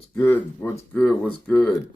What's good? What's good? What's good?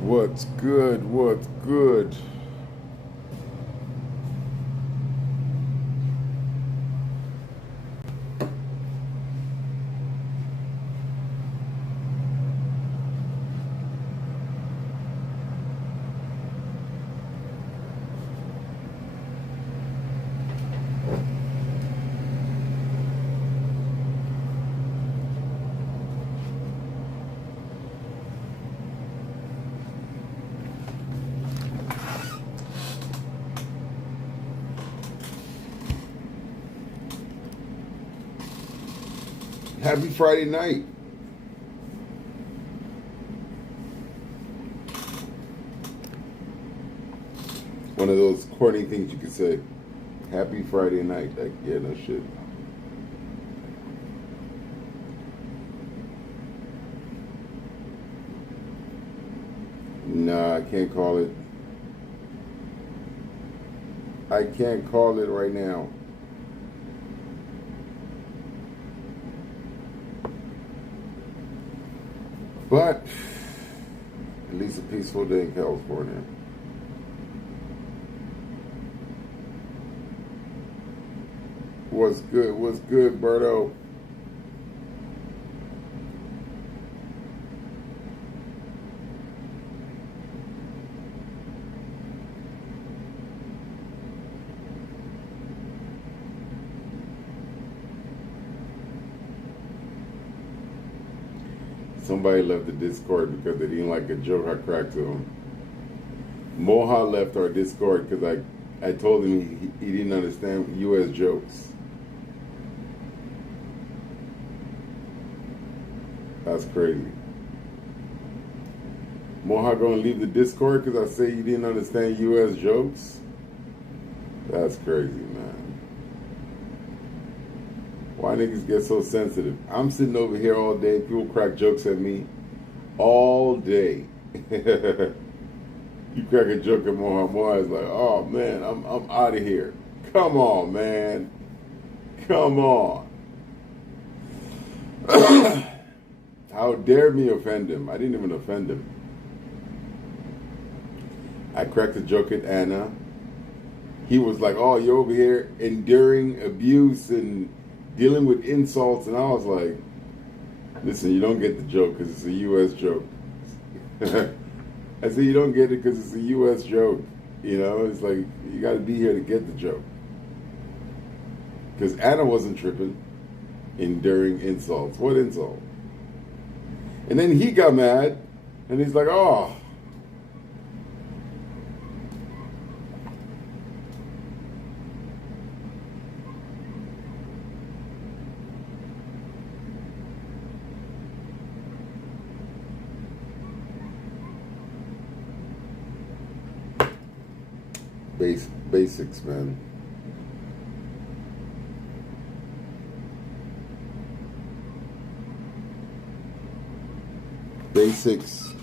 What's good? What's good? Happy Friday night. One of those corny things you could say. Happy Friday night. Like, yeah, no shit. Nah, I can't call it. I can't call it right now. But at least a peaceful day in California. What's good? What's good, Berto? Somebody left the Discord because they didn't like a joke I cracked to him. Moha left our Discord because I told him he didn't understand U.S. jokes. That's crazy. Moha gonna leave the Discord because I say you didn't understand U.S. jokes? That's crazy, man. Why niggas get so sensitive? I'm sitting over here all day. People crack jokes at me all day. You crack a joke at Moha. Moha is like, oh man, I'm out of here. Come on, man. Come on. How dare me offend him? I didn't even offend him. I cracked a joke at Anna. He was like, oh, you're over here enduring abuse and dealing with insults. And I was like, listen, you don't get the joke because it's a U.S. joke. I said, you don't get it because it's a U.S. joke. You know, it's like, you got to be here to get the joke. Because Anna wasn't tripping, enduring insults. What insult? And then he got mad, and he's like, oh. Basics, man. Basics.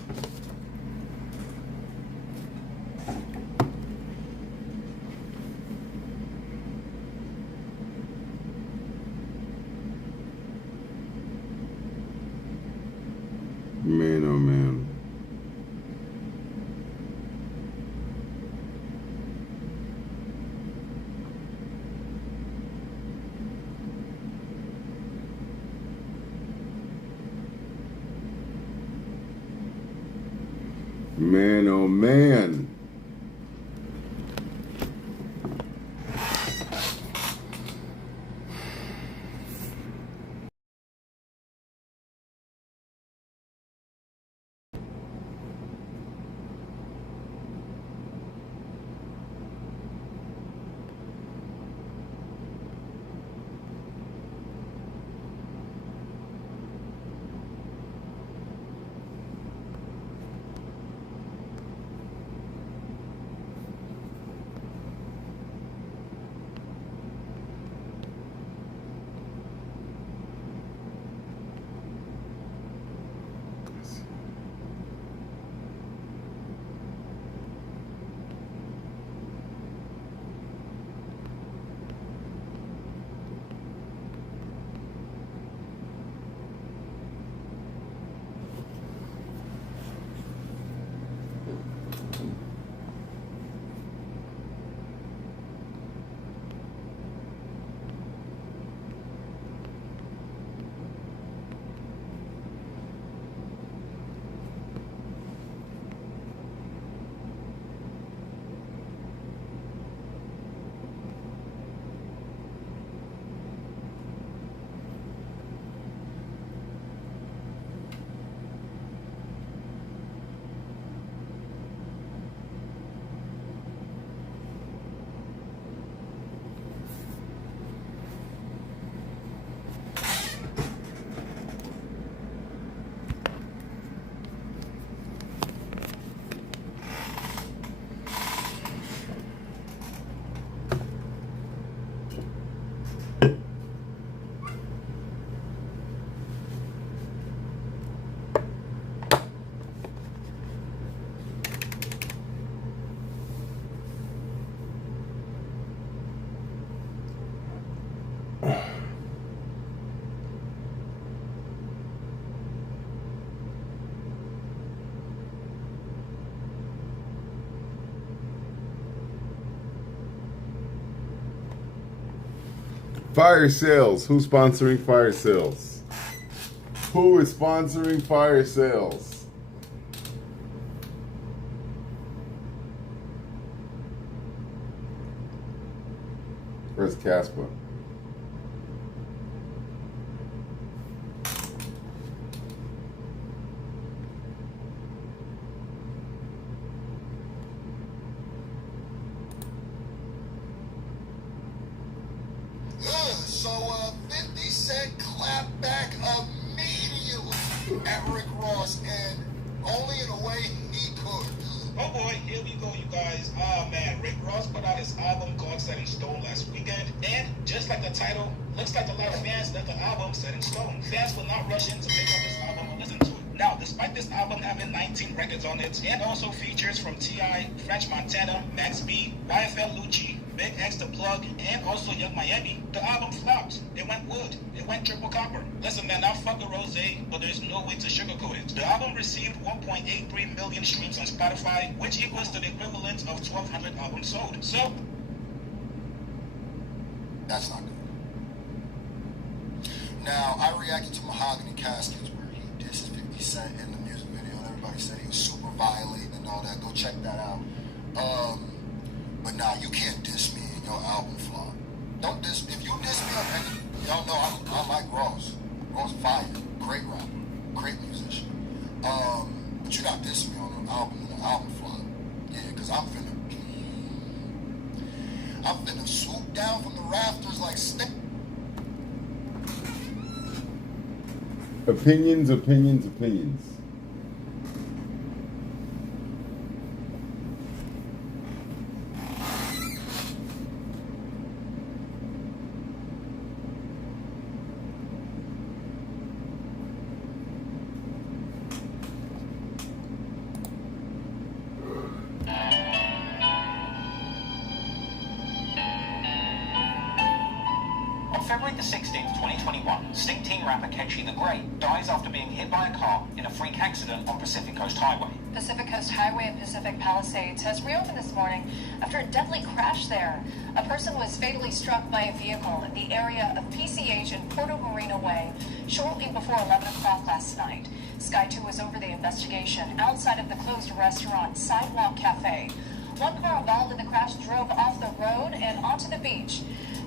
Man, oh man. Man, oh man. Fire sales. Who's sponsoring fire sales? Who is sponsoring fire sales? Where's Casper? So 50 Cent clapped back immediately at Rick Ross, and only in a way he could. Oh boy, here we go, you guys. Ah man, Rick Ross put out his album called Set in Stone last weekend, and just like the title, looks like a lot of fans let the album Set in Stone. Fans will not rush in to pick up this album and listen to it. Now, despite this album having 19 records on it, and also features from T.I., French Montana, Max B, YFL Lucci, Big X The Plug, and also Young Miami, the album flopped. It went wood. It went triple copper. Listen, man, I'll fuck a rose, but there's no way to sugarcoat it. The album received 1.83 million streams on Spotify, which equals to the equivalent of 1,200 albums sold. So, that's not good. Now, I reacted to Mahogany Caskets where he dissed 50 Cent in the music video, and everybody said he was super violent and all that. Go check that out. But nah, you can't diss me in your album flop. Don't diss me. If you diss me on any, y'all know I like Ross. Ross fire. Great rapper. Great musician. But you not diss me on an album flop. Yeah, because I'm finna swoop down from the rafters like stick. Opinions, opinions, opinions. February the 16th, 2021, Sting teen rapper Ketchy the Great dies after being hit by a car in a freak accident on Pacific Coast Highway. Pacific Coast Highway in Pacific Palisades has reopened this morning after a deadly crash there. A person was fatally struck by a vehicle in the area of PCH and Puerto Marina Way shortly before 11 o'clock last night. Sky 2 was over the investigation outside of the closed restaurant Sidewalk Cafe. One car involved in the crash drove off the road and onto the beach.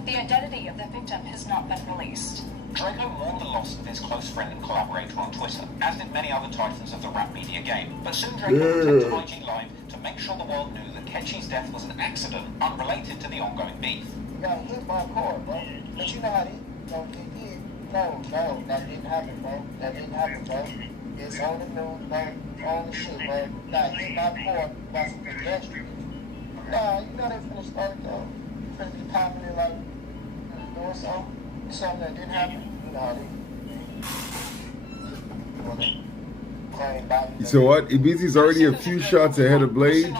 The identity of the victim has not been released. Draco mourned the loss of his close friend and collaborator on Twitter, as did many other titans of the rap media game. But soon Draco returned to IG Live to make sure the world knew that Ketchy's death was an accident unrelated to the ongoing beef. You got hit by a car, bro. But you know how they, that didn't happen, bro. That didn't happen, bro. It's on the news, bro. On the shit, bro. Got hit by a car by some pedestrians. Nah, you know they finna start, though. Finna be popping it like, doing something that didn't happen. You know how they So what? Ibizi's already a few shots ahead of Blade?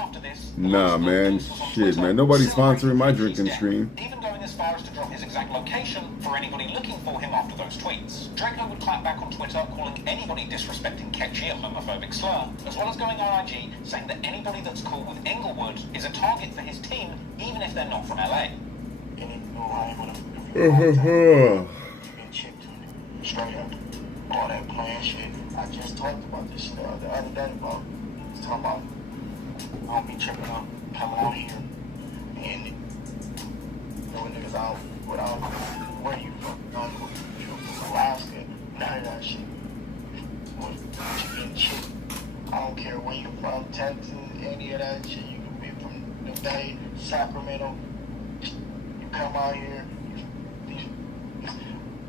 Nah, man. Shit, man. Nobody's sponsoring my drinking stream. Even going as far as to drop his exact location for anybody looking for him after those tweets. Draco would clap back on Twitter, calling anybody disrespecting Ketchy a homophobic slur, as well as going on IG, saying that anybody that's cool with Englewood is a target for his team, even if they're not from LA. Straight up. All that playing shit. I just talked about this shit the other day, bro. Talking about I don't be tripping up, coming out here and throwing niggas out without where you from. You from Alaska, none of that shit. You getting shit. I don't care where you from, Texas, any of that shit. You can be from the Bay, Sacramento. You come out here,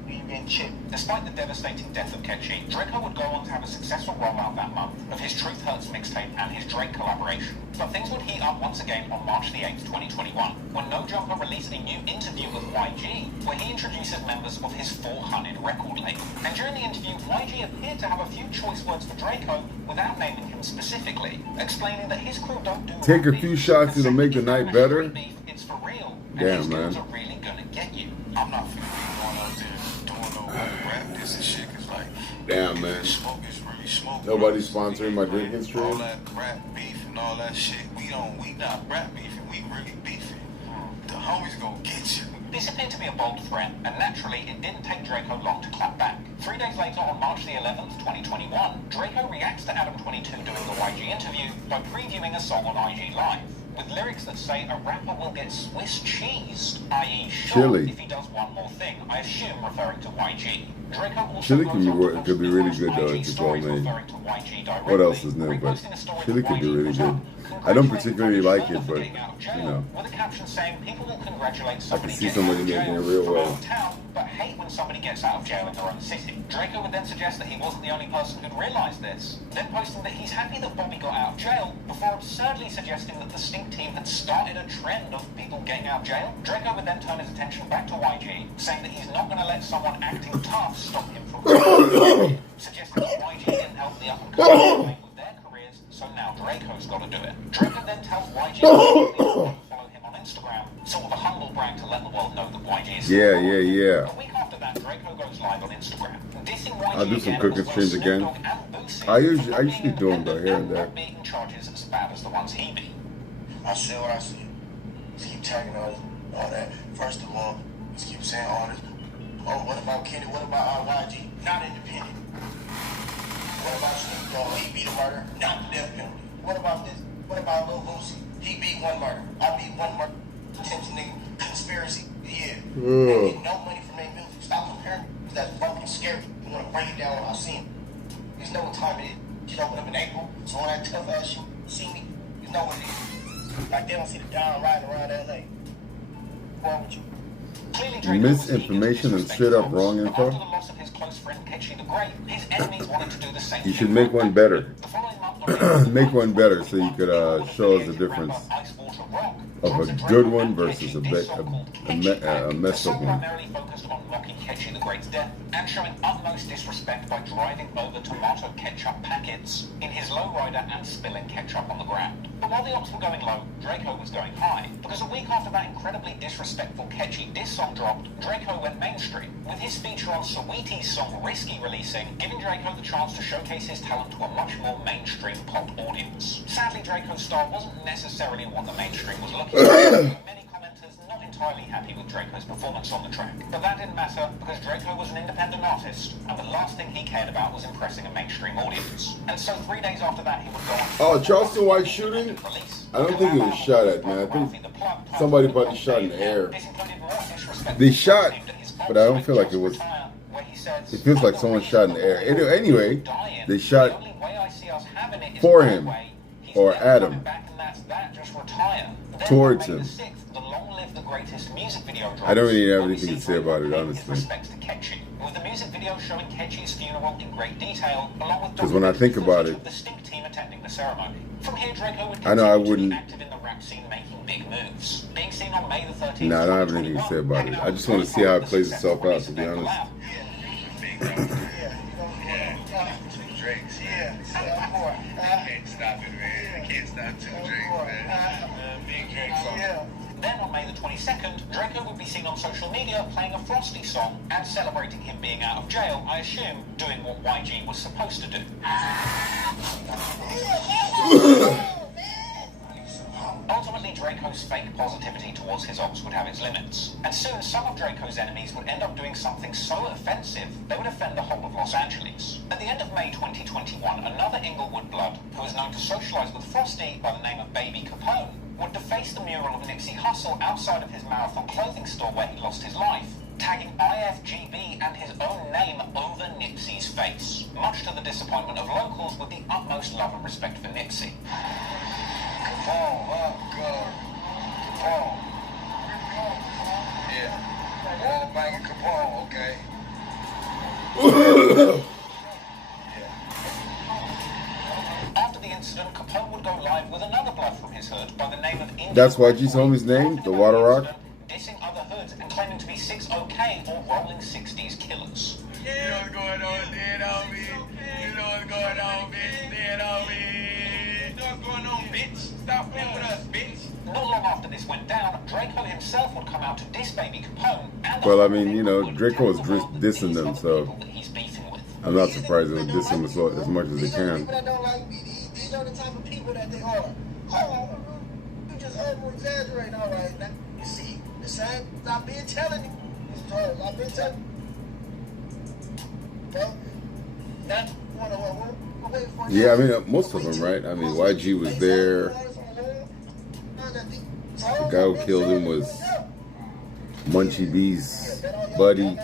you getting shit. Despite the devastating death of Ketchy, Draco would go on to have a successful rollout that month of his Truth Hurts mixtape and his Drake collaboration. But things would heat up once again on March the 8th, 2021, when No Jumper released a new interview with YG, where he introduces members of his 400 record label. And during the interview, YG appeared to have a few choice words for Draco without naming him specifically, explaining that his crew don't do Take a few shots, it'll make the night better. It's for real. Damn, man. Are really gonna get you. I'm not feeling this and shit, cause like, Damn, man. smoke is really smoke. Nobody's sponsoring my drinking stream. All that rap beef and all that shit, we not rap beefing, we really beefing. The homies gonna get you. This appeared to be a bold threat, and naturally, it didn't take Draco long to clap back. 3 days later, on March the 11th, 2021, Draco reacts to Adam22 doing the YG interview by previewing a song on IG Live, with lyrics that say a rapper will get Swiss cheesed, i.e. shot Chili. if he does one more thing, I assume referring to YG. Draco also Chili goes can be on to wor- could be really good, though, IG if it's well stories made. referring to YG directly, What else is new? But reposting a story chili that could be YG really put good. up, I don't congratulating particularly Bobby like it, Schmurda for but getting out of jail, you know, with a caption saying people will congratulate I somebody can see getting out somebody of making jail it real from well. out of town, but hate when somebody gets out of jail in their own city. Draco would then suggest that he wasn't the only person who'd realised this, then posting that he's happy that Bobby got out of jail, before absurdly suggesting that the Stink team had started a trend of people getting out of jail. Draco would then turn his attention back to YG, saying that he's not going to let someone acting tough stop him from suggesting that YG didn't help the up-and-coming with their careers, so now Draco's got to do it. Draco then tells YG to follow him on Instagram, sort of a humble brag to let the world know that YG is Yeah, still yeah, yeah. A week after that, Draco goes live on Instagram, dissing YG I'll do some again, cooking as well streams as again. Snoop Dogg and Boosie I usually for being do them, but here and independent there. not beating charges as bad as the ones he beat. I said what I said. Let's keep tagging all that. First of all, let's keep saying all this. Oh, what about Kenny? What about YG? Not independent. What about Snoop Dogg? He beat a murder, not the death penalty. What about this? What about Lil Boosie? He beat one murder. I beat one murder. Attention, nigga. Conspiracy. Yeah. They get no money from their music. Stop comparing. That's fucking scary. You want to break it down when I see him. You know what time it is. You open up in April. So all that tough ass shit. See me. You know what it is. Like they don't see the Don riding around LA. What's wrong with you? Clearly, Draco Misinformation was and straight up wrong but info? after the loss of his close friend Ketchy the Great, his enemies wanted to do the same You thing. should make one better. The following month, Make one better so you could show us the difference of a good one versus a messed up one. Primarily focused on mocking Ketchy the Great's death and showing utmost disrespect by driving over tomato ketchup packets in his lowrider and spilling ketchup on the ground. But while the ops were going low, Draco was going high, because a week after that incredibly disrespectful Ketchy diss song dropped, Draco went mainstream, with his feature on Saweetie's song Risky releasing, giving Draco the chance to showcase his talent to a much more mainstream pop audience. Sadly, Draco's style wasn't necessarily what the mainstream was looking for, with many commenters not entirely happy with Draco's performance on the track. But that didn't matter, because Draco was an independent artist, and the last thing he cared about was impressing a mainstream audience. And so 3 days after that, he would go on Oh, Charleston White shooting? I don't think it was shot at, man. I think somebody probably shot in the air. They shot, but I don't feel like it was. It feels like someone shot in the air. Anyway, they shot for him or at him, towards him. I don't really have anything to say about it, honestly. With the music video showing Ketchy's funeral in great detail, along with 'Cause when I think about it, the Stink team attending the ceremony. From here, Draco would I know I continue to be wouldn't. active in the rap scene, making big moves. Being seen on May the 13th. Nah, I don't have anything to say about it. I just want to see how it plays itself out, to be honest. Two drinks. Yeah. Can't stop it, man. Can't stop 2 drinks, man. Big drink song. Yeah. Then on May the 22nd, Draco would be seen on social media playing a Frosty song and celebrating him being out of jail, I assume, doing what YG was supposed to do. Ultimately, Draco's fake positivity towards his ops would have its limits, and soon some of Draco's enemies would end up doing something so offensive they would offend the whole of Los Angeles. At the end of May 2021, another Inglewood blood, who was known to socialize with Frosty by the name of Baby Capone, would deface the mural of Nipsey Hussle outside of his Marathon clothing store where he lost his life, tagging IFGB and his own name over Nipsey's face, much to the disappointment of locals with the utmost love and respect for Nipsey. Capone, oh God. Capone. Yeah. Wall banging Capone, okay. After the incident, Capone would go live with another blood from his hood by the name of Indian. That's YG's homie's name, the Water Rock? Dissing other hoods and claiming to be 6 OK or rolling 60s killers. You know what's going on, dead on me. You know what's going on, bitch, dead on me. else going on, bitch? Stop playing with us, bitch. Not long after this went down, Draco himself would come out to diss Baby Capone. And Well, I mean, you know, Draco was dissing them, so that he's beefing with. I'm not surprised they diss him as much as they These are the can. people that don't like me. These are the type of people that they are. Oh, you just over-exaggerating. All right. Now, you see, the same. I've been telling you. I've been telling you. Well, now, we're waiting for you. Yeah, I mean, most of them, right? I mean, YG was there. The guy who killed him was Munchie B's buddy.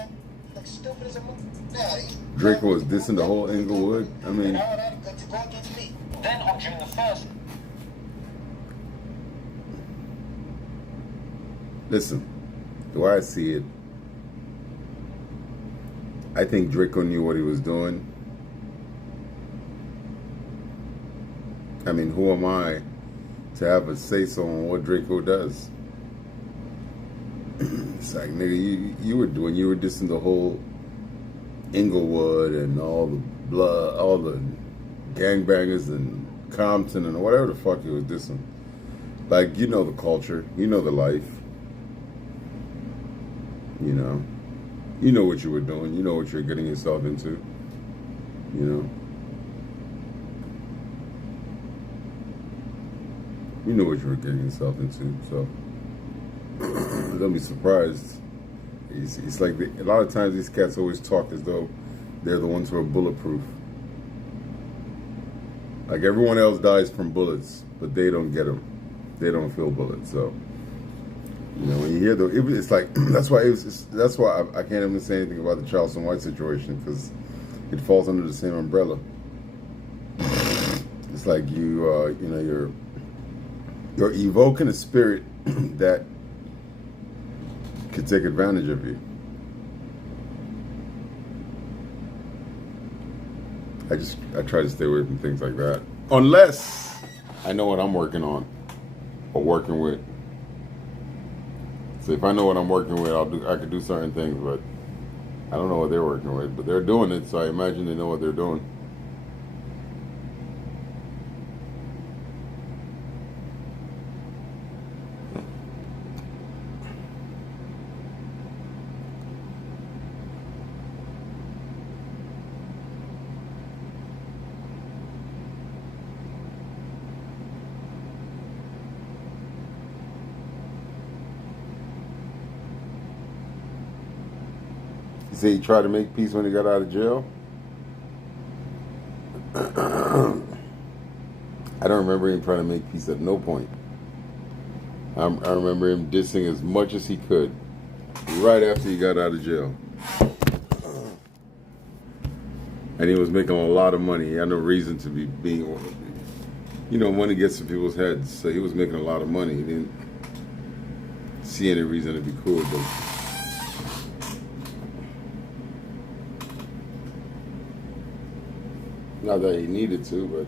Draco was dissing the whole Inglewood. I mean, Then on June the 1st, listen, the way I see it, I think Draco knew what he was doing. I mean, who am I to have a say-so on what Draco does? It's like, nigga, you were dissing the whole Inglewood and all the blood, all the gangbangers and Compton and whatever the fuck he was dissing. Like, you know the culture, you know the life, you know what you were doing, you know what you're getting yourself into, you know. You know what you were getting yourself into, so don't be surprised. It's like a lot of times these cats always talk as though they're the ones who are bulletproof. Like everyone else dies from bullets, but they don't get them. They don't feel bullets. So you know when you hear it's like that's why I can't even say anything about the Charleston White situation because it falls under the same umbrella. It's like you're evoking a spirit that could take advantage of you. I try to stay away from things like that. Unless I know what I'm working on or working with. So if I know what I'm working with, I could do certain things, but I don't know what they're working with. But they're doing it, so I imagine they know what they're doing. You say he tried to make peace when he got out of jail? I don't remember him trying to make peace at no point. I remember him dissing as much as he could right after he got out of jail. And he was making a lot of money. He had no reason to be being, money gets to people's heads. So he was making a lot of money. He didn't see any reason to be cool, but not that he needed to, but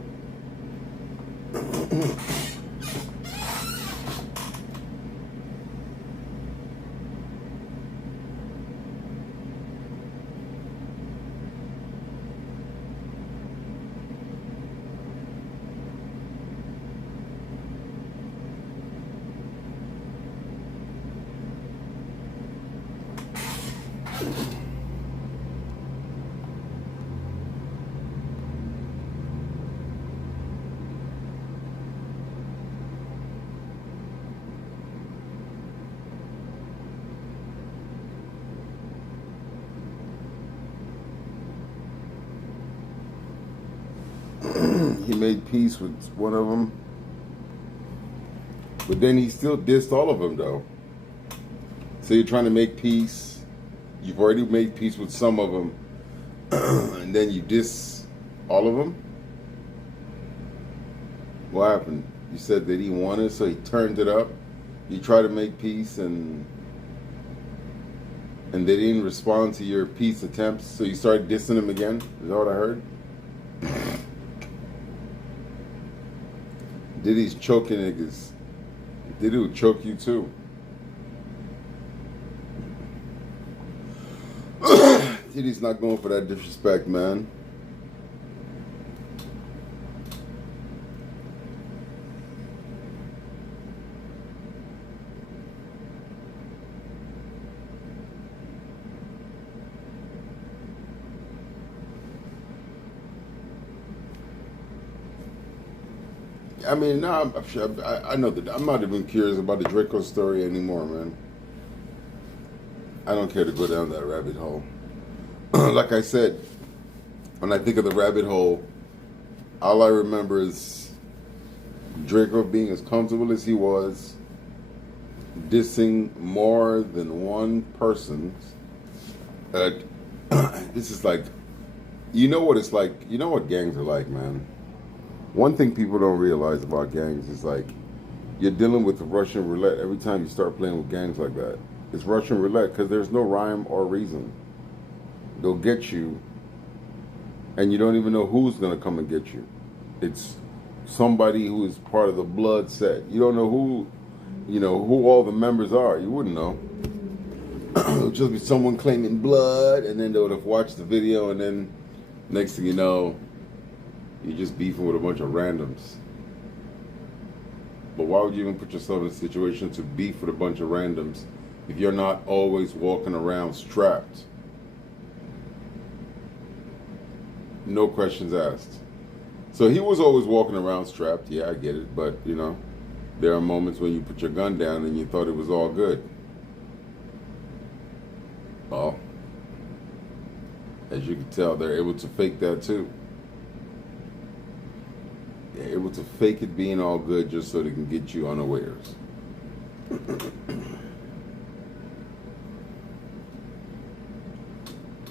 he made peace with one of them. But then he still dissed all of them, though. So you're trying to make peace. You've already made peace with some of them. And then you diss all of them? What happened? You said that he wanted, so he turned it up. You tried to make peace, and they didn't respond to your peace attempts, so you started dissing them again? Is that what I heard? Diddy's choking niggas. Diddy would choke you too. Diddy's not going for that disrespect, man. I mean, no, I'm sure. I know that I'm not even curious about the Draco story anymore, man. I don't care to go down that rabbit hole. Like I said, when I think of the rabbit hole, all I remember is Draco being as comfortable as he was, dissing more than one person. This is like, you know what it's like. You know what gangs are like, man. One thing people don't realize about gangs is like, you're dealing with Russian roulette every time you start playing with gangs like that. It's Russian roulette because there's no rhyme or reason. They'll get you, and you don't even know who's gonna come and get you. It's somebody who is part of the blood set. You don't know who all the members are. You wouldn't know. It'll just be someone claiming blood, and then they would have watched the video, and then next thing you know, you're just beefing with a bunch of randoms. But why would you even put yourself in a situation to beef with a bunch of randoms if you're not always walking around strapped? No questions asked. So he was always walking around strapped. Yeah, I get it. But, there are moments when you put your gun down and you thought it was all good. Well, as you can tell, they're able to fake that too. They're able to fake it being all good just so they can get you unawares.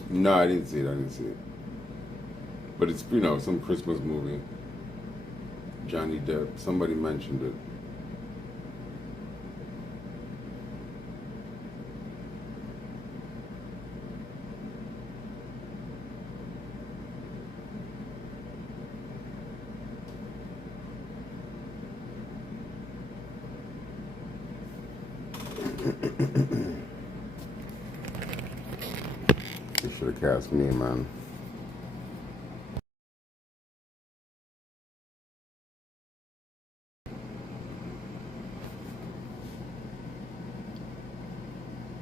No, I didn't see it. But it's, some Christmas movie. Johnny Depp. Somebody mentioned it. They should have cast me, man.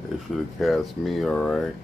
They should have cast me, alright.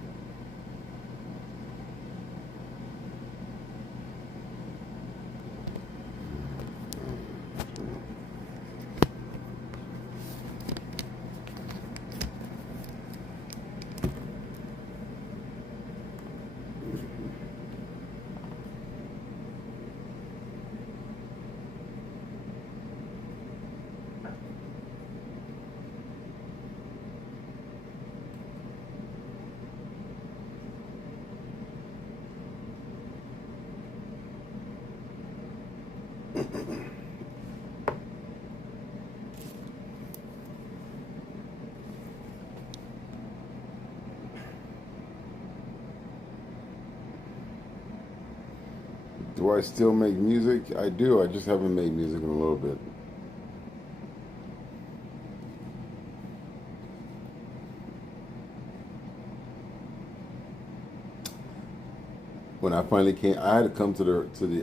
Do I still make music? I do. I just haven't made music in a little bit. When I finally came, I had to come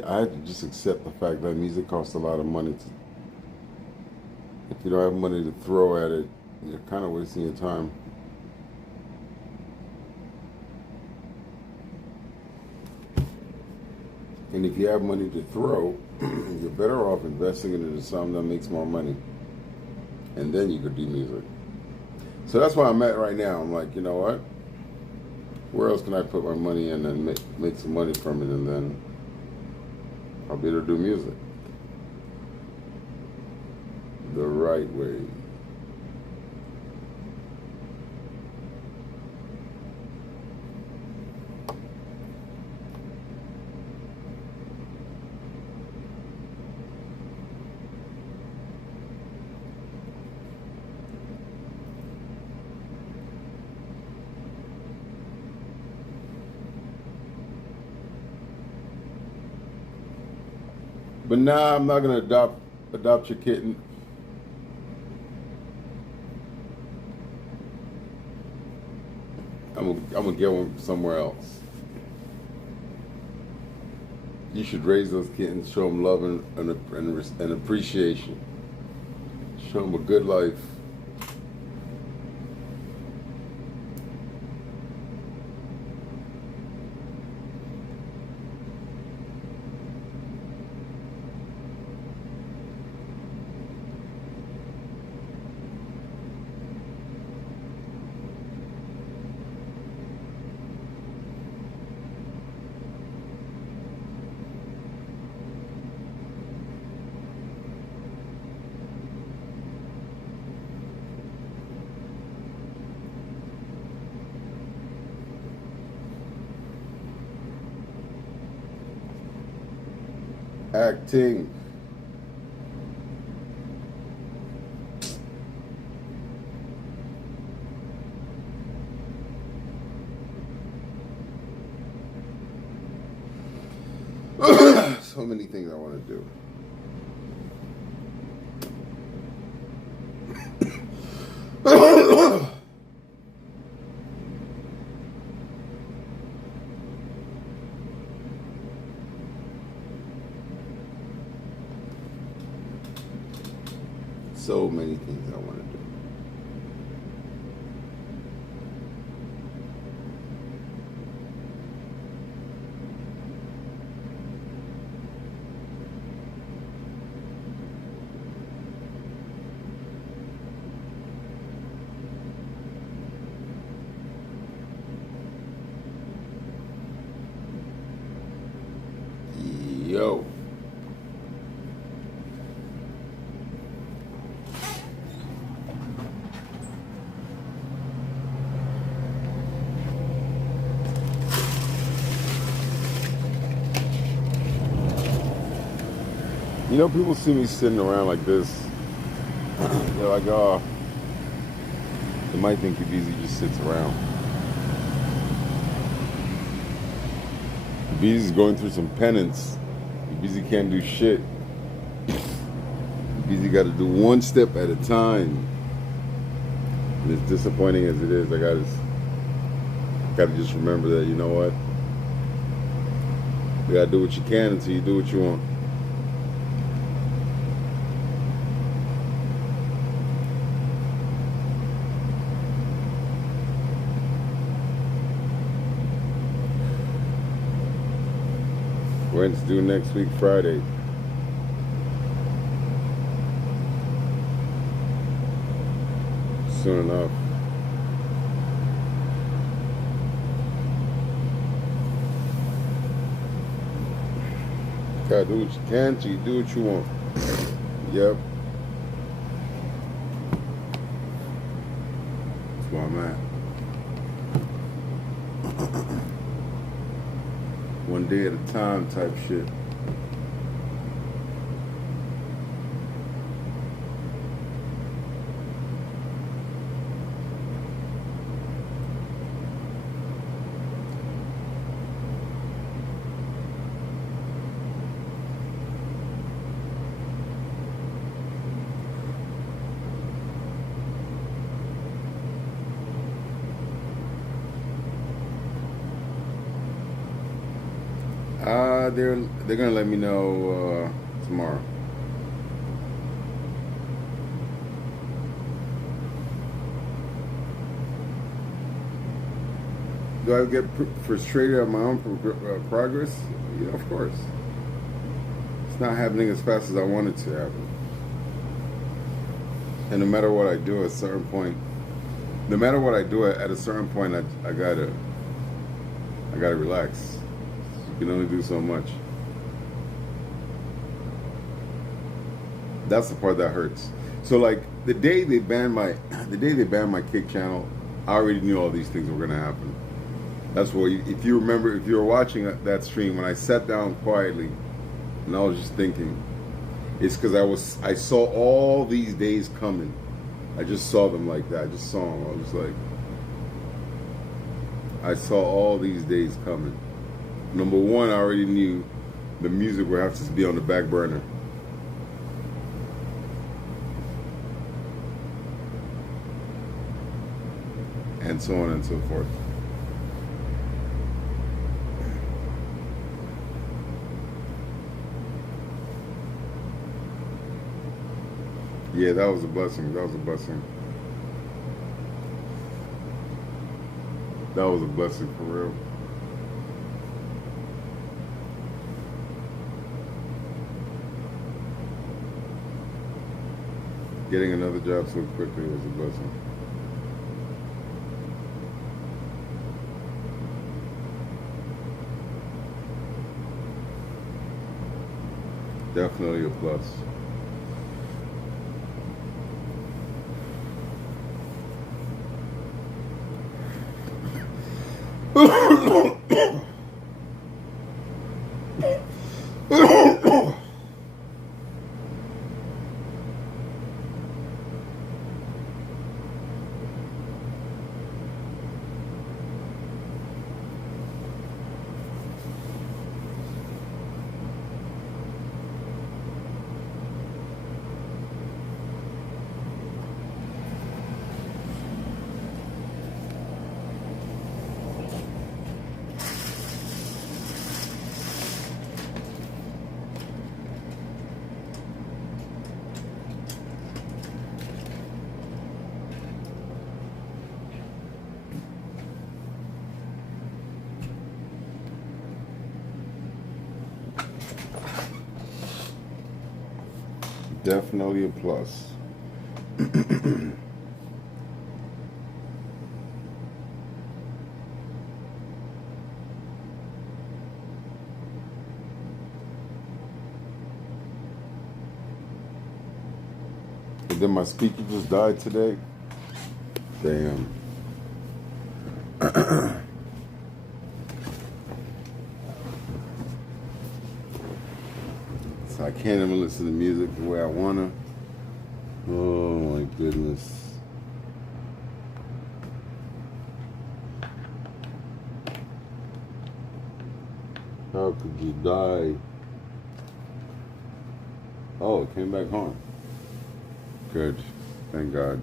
I had to just accept the fact that music costs a lot of money. If you don't have money to throw at it, you're kind of wasting your time. And if you have money to throw, you're better off investing it into something that makes more money. And then you could do music. So that's where I'm at right now. I'm like, you know what? Where else can I put my money in and make some money from it, and then I'll be able to do music the right way. But nah, I'm not gonna adopt your kitten. I'm gonna get one somewhere else. You should raise those kittens, show them love and appreciation. Show them a good life. Acting. So many things I want to do. So many things I want to do. Yo. You know, people see me sitting around like this. They're like, oh, they might think Ebeezy just sits around. Ebeezy's going through some penance. Ebeezy can't do shit. Ebeezy got to do one step at a time. And as disappointing as it is, I gotta just remember that, you know what? You gotta do what you can until you do what you want. Rent's due next week, Friday. Soon enough. Gotta do what you can till you do what you want. Yep. That's where I'm at. One day at a time type shit. They're gonna let me know tomorrow. Do I get frustrated at my own progress? Yeah, of course. It's not happening as fast as I want it to happen. And no matter what I do, at a certain point, at a certain point, I gotta relax. You can only do so much. That's the part that hurts. So like the day they banned my Kick channel, I already knew all these things were gonna happen. That's what, if you remember, if you were watching that stream, when I sat down quietly and I was just thinking, it's because I saw all these days coming. I just saw them like that. I just saw them. I was like, I saw all these days coming. Number one, I already knew the music would have to be on the back burner. And so on and so forth. Yeah, that was a blessing. That was a blessing. That was a blessing for real. Getting another job so quickly was a blessing. Definitely a plus. Definitely a plus. But then my speaker just died today. Damn. So I can't even listen to music the way I wanna. Oh my goodness. How could you die? Oh, it came back home. Good. Thank God.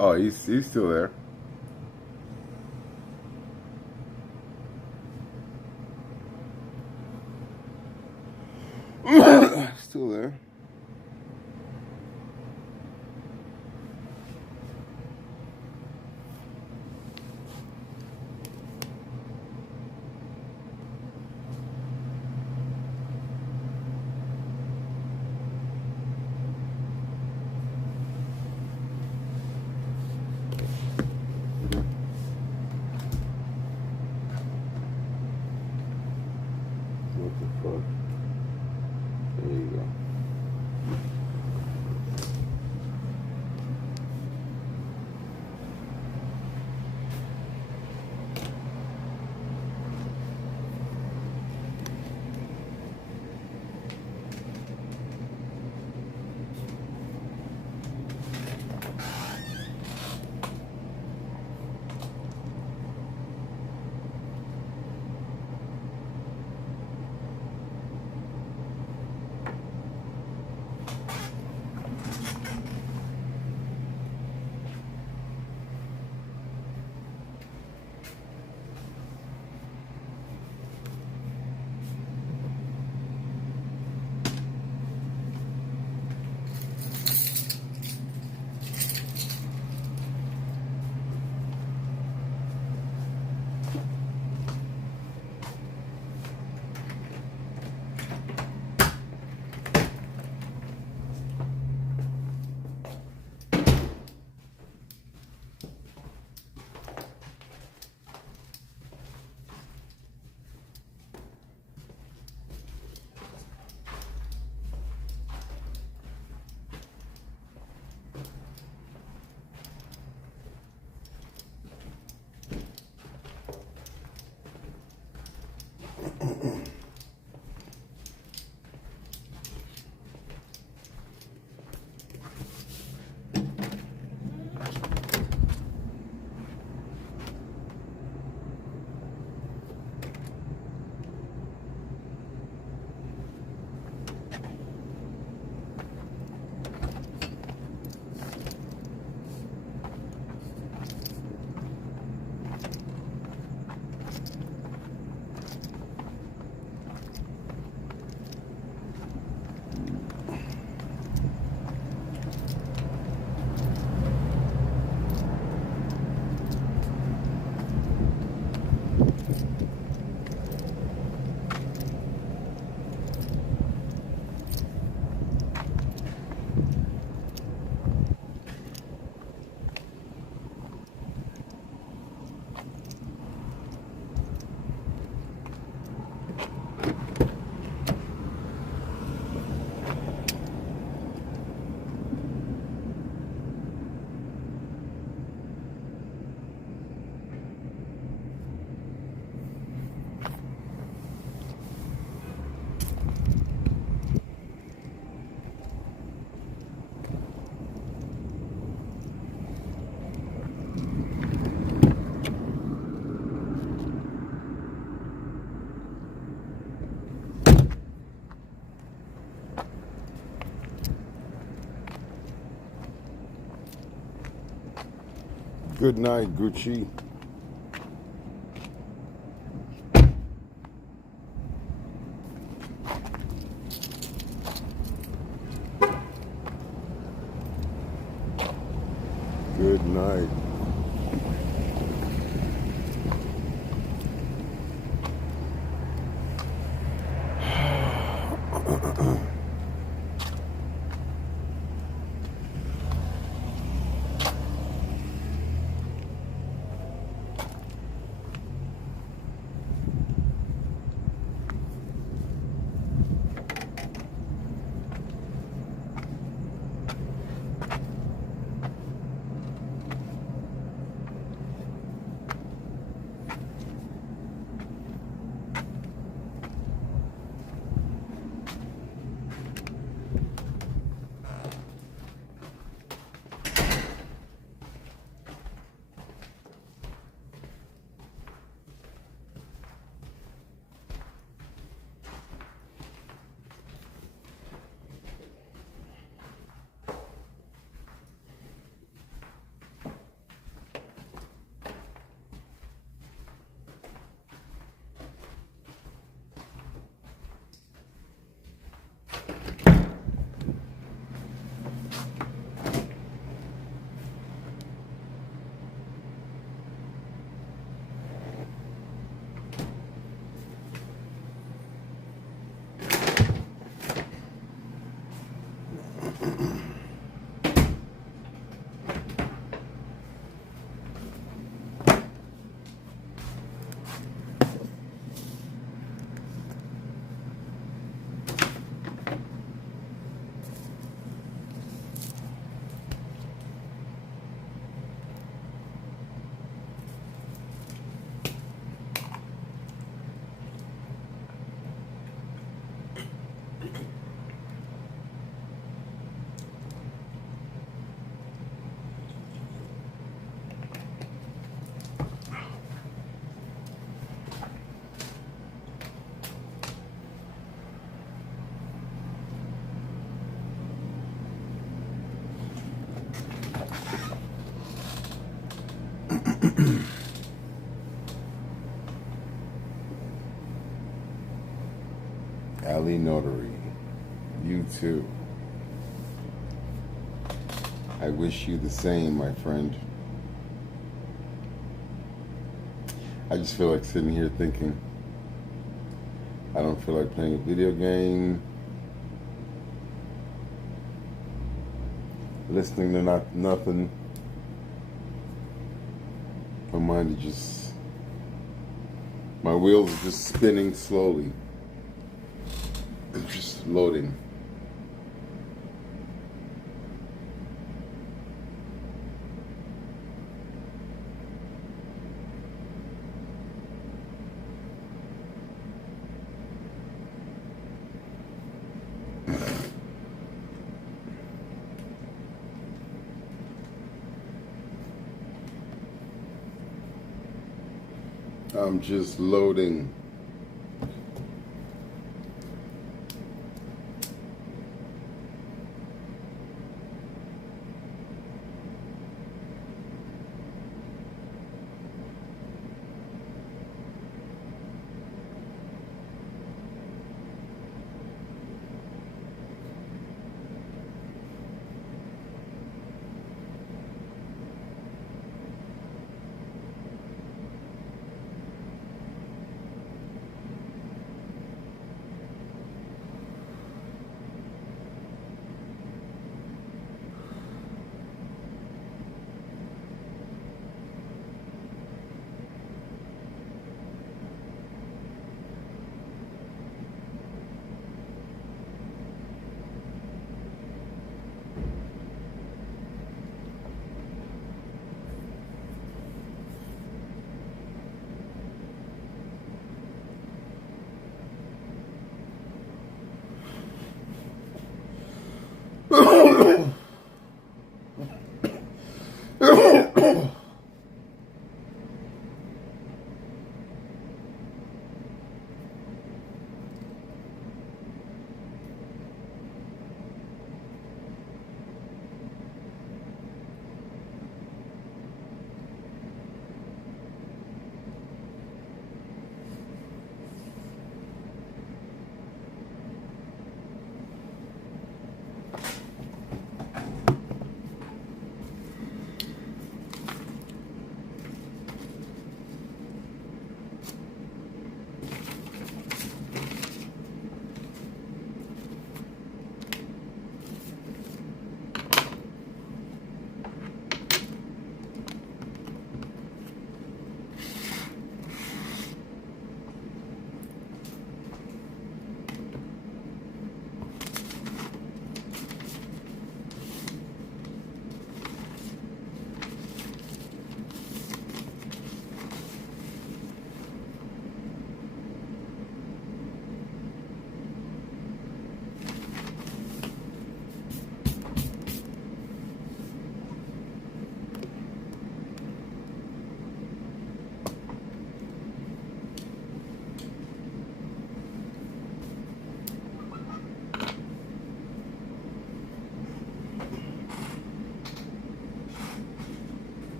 Oh, he's still there. Still there. What the fuck? There you go. Good night, Gucci. night. Ali Notary, you too. I wish you the same, my friend. I just feel like sitting here thinking, I don't feel like playing a video game, listening to nothing. My mind is just, my wheels are just spinning slowly. I'm just loading. I'm just loading.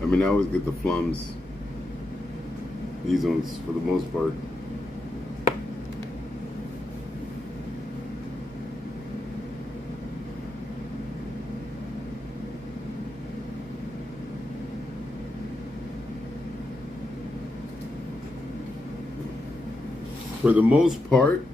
I mean, I always get the flums. These ones, for the most part. For the most part,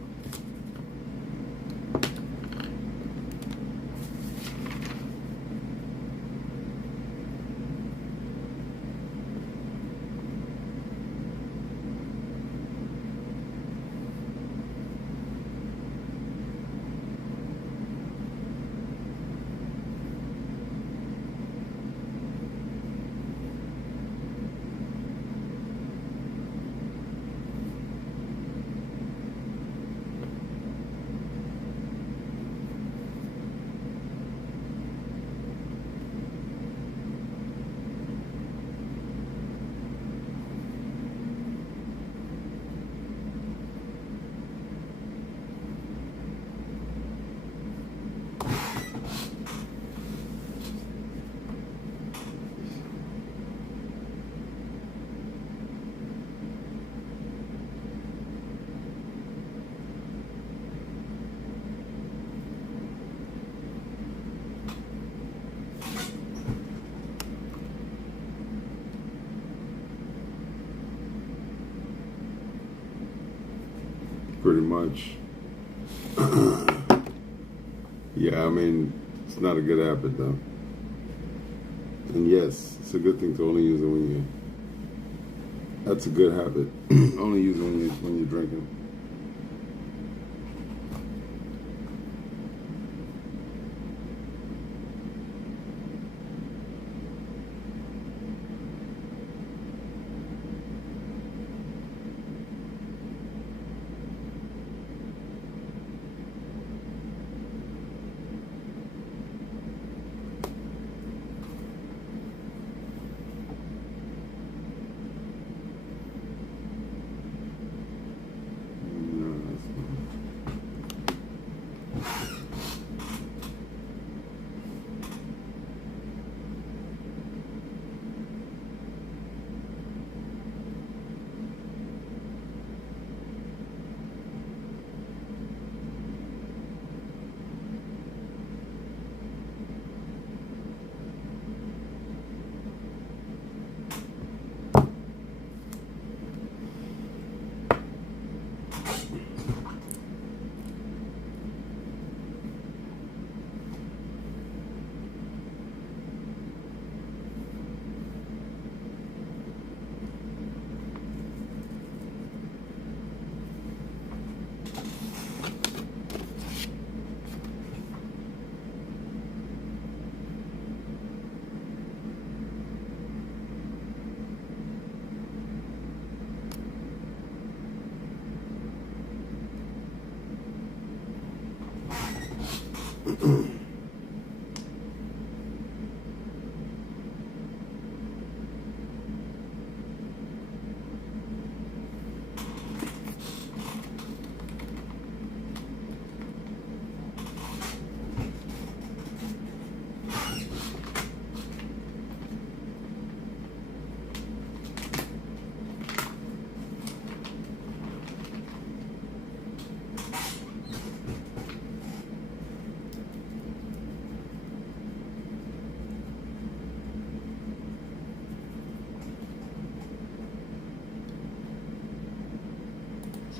pretty much. Yeah, I mean, it's not a good habit though. And yes, it's a good thing to only use it when you. That's a good habit. Only use it when you're drinking.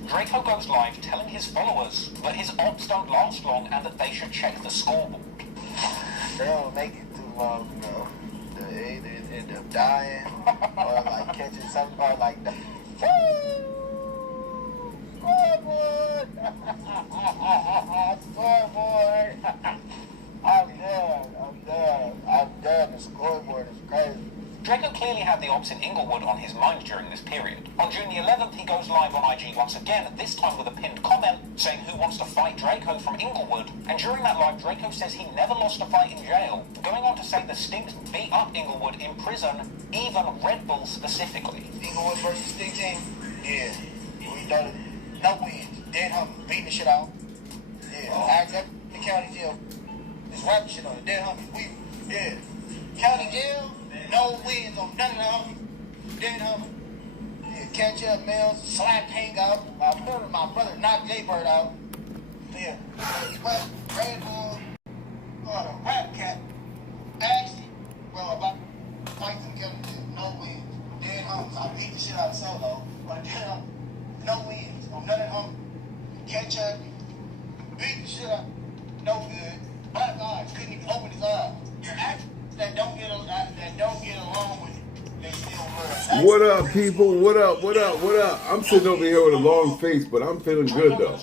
Draco goes live telling his followers that his ops don't last long and that they should check the scoreboard. They don't make it too long, you know. They either end up dying or like catching something or like that. Scoreboard! Scoreboard! I'm done. The scoreboard is crazy. Draco clearly had the ops in Inglewood on his mind during this period. On June the 11th, he goes live on IG once again, this time with a pinned comment saying who wants to fight Draco from Inglewood. And during that live, Draco says he never lost a fight in jail, going on to say the Stinks beat up Inglewood in prison, even Red Bull specifically. Inglewood versus Stink Team? Yeah. We know no wins. Dead Hummies beating the shit out. Yeah. I got the county jail. This rap shit on it. Dead Hummies. Yeah. County jail, no wins on none of the homies. Dead homie. Yeah, catch up, Mills, slap hang out. My brother knocked Jay Bird out. Yeah. But Red Bull, the rap cat, actually, well, about fights and killing shit, no wins. Dead homies. I beat the shit out of Solo, but no wins on none of them. Catch up, beat the shit out, no good. Black eyes, couldn't even open his eyes. Your actors that don't get along with it, they still murder. What up, people? What up? What up? What up? I'm sitting over here with a long face, but I'm feeling good though.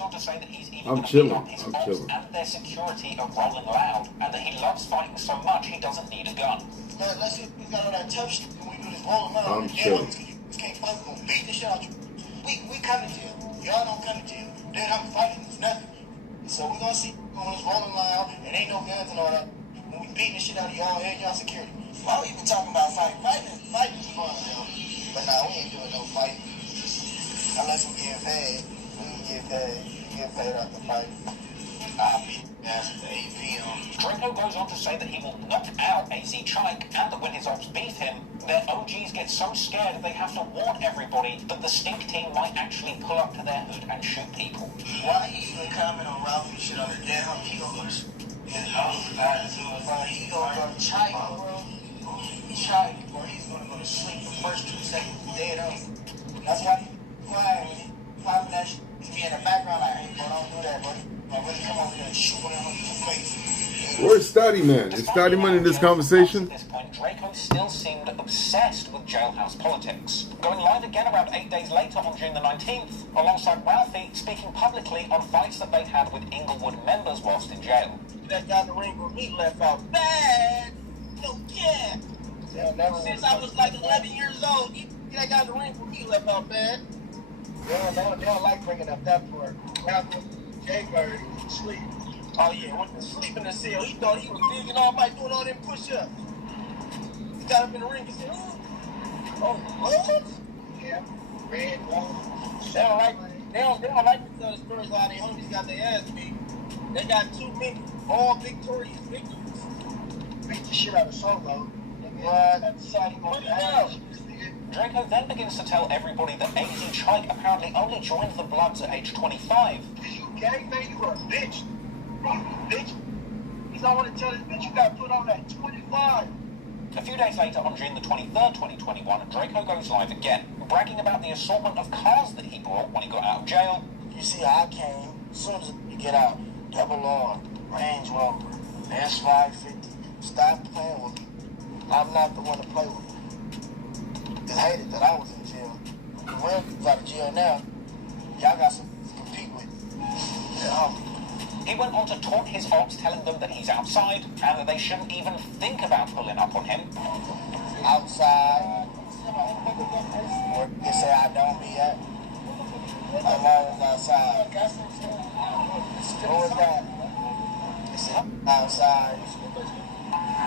I'm chilling. I'm chilling. And their security are rolling loud, and that he loves fighting so much he doesn't need a gun. Man, let's see if we got all that tough shit and we do this rolling out. I'm chilling. You can't fight, we're gonna beat the shit out you. We come to jail. Y'all don't come to jail. Then I'm fighting, it's nothing. So we're gonna see when it's rolling loud and ain't no guns and all that. When we beating the shit out of y'all and y'all security. Why we even talking about fighting? Fighting is fun, though. But nah, we ain't doing no fighting. Unless we get paid. We get paid. We get paid out the fight. I'll beat ass at 8 p.m. Draco goes on to say that he will knock out AZ Chike, and that when his ops beat him, their OGs get so scared they have to warn everybody that the stink team might actually pull up to their hood and shoot people. Why he even comment on Ralphie shit on the dead homie? He gonna go to he gonna go to Chike, bro. Chike, bro. He's gonna go to sleep the first 2 seconds dead homie. That's why he quiet when he popping that shit. He be in the background like, hey, bro, don't do that, bro. Like, really come over here and shoot one of them in the face. Where's Stoddy Man? Is Stoddy Man in this conversation? At this point, Draco still seemed obsessed with jailhouse politics, going live again around 8 days later on June the 19th, alongside Ralphie, speaking publicly on fights that they'd had with Inglewood members whilst in jail. That guy in the ring with me left out bad. No, yeah. Since I was like 11 years old, that guy in the ring with me left out bad. They don't like bringing up that part. Ralphie, Jay Bird, sleep. Oh yeah, went to sleep in the cell. He thought he was digging all by doing all them push-ups. He got up in the ring and said, oh, what? Yeah, red, They don't like to tell the stories how they homies got their ass beat. They got 2 men, all victorious victories. Beat the shit out of Solo. What? Decided he wanted to ass. Draco then begins to tell everybody that AZ Chike apparently only joined the Bloods at age 25. You gay, man? You were a bitch. Bitch. He's not want to tell this bitch you got put on at 25. A few days later, on June the 23rd, 2021, Draco goes live again, bragging about the assortment of cars that he bought when he got out of jail. You see how I came, as soon as you get out, double R, Range Rover, S550. Stop playing with me. I'm not the one to play with. Just hated that I was in jail. The real people out of jail now, y'all got something to compete with. Yeah, He went on to taunt his ops, telling them that he's outside and that they shouldn't even think about pulling up on him. outside. Where you say I don't be at? I'm always outside. Who was that? They said outside.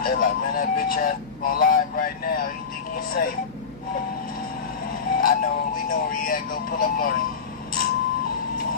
They're like, man, that bitch ass on live right now. He think he's safe. I know, we know where he at. Go pull up on him.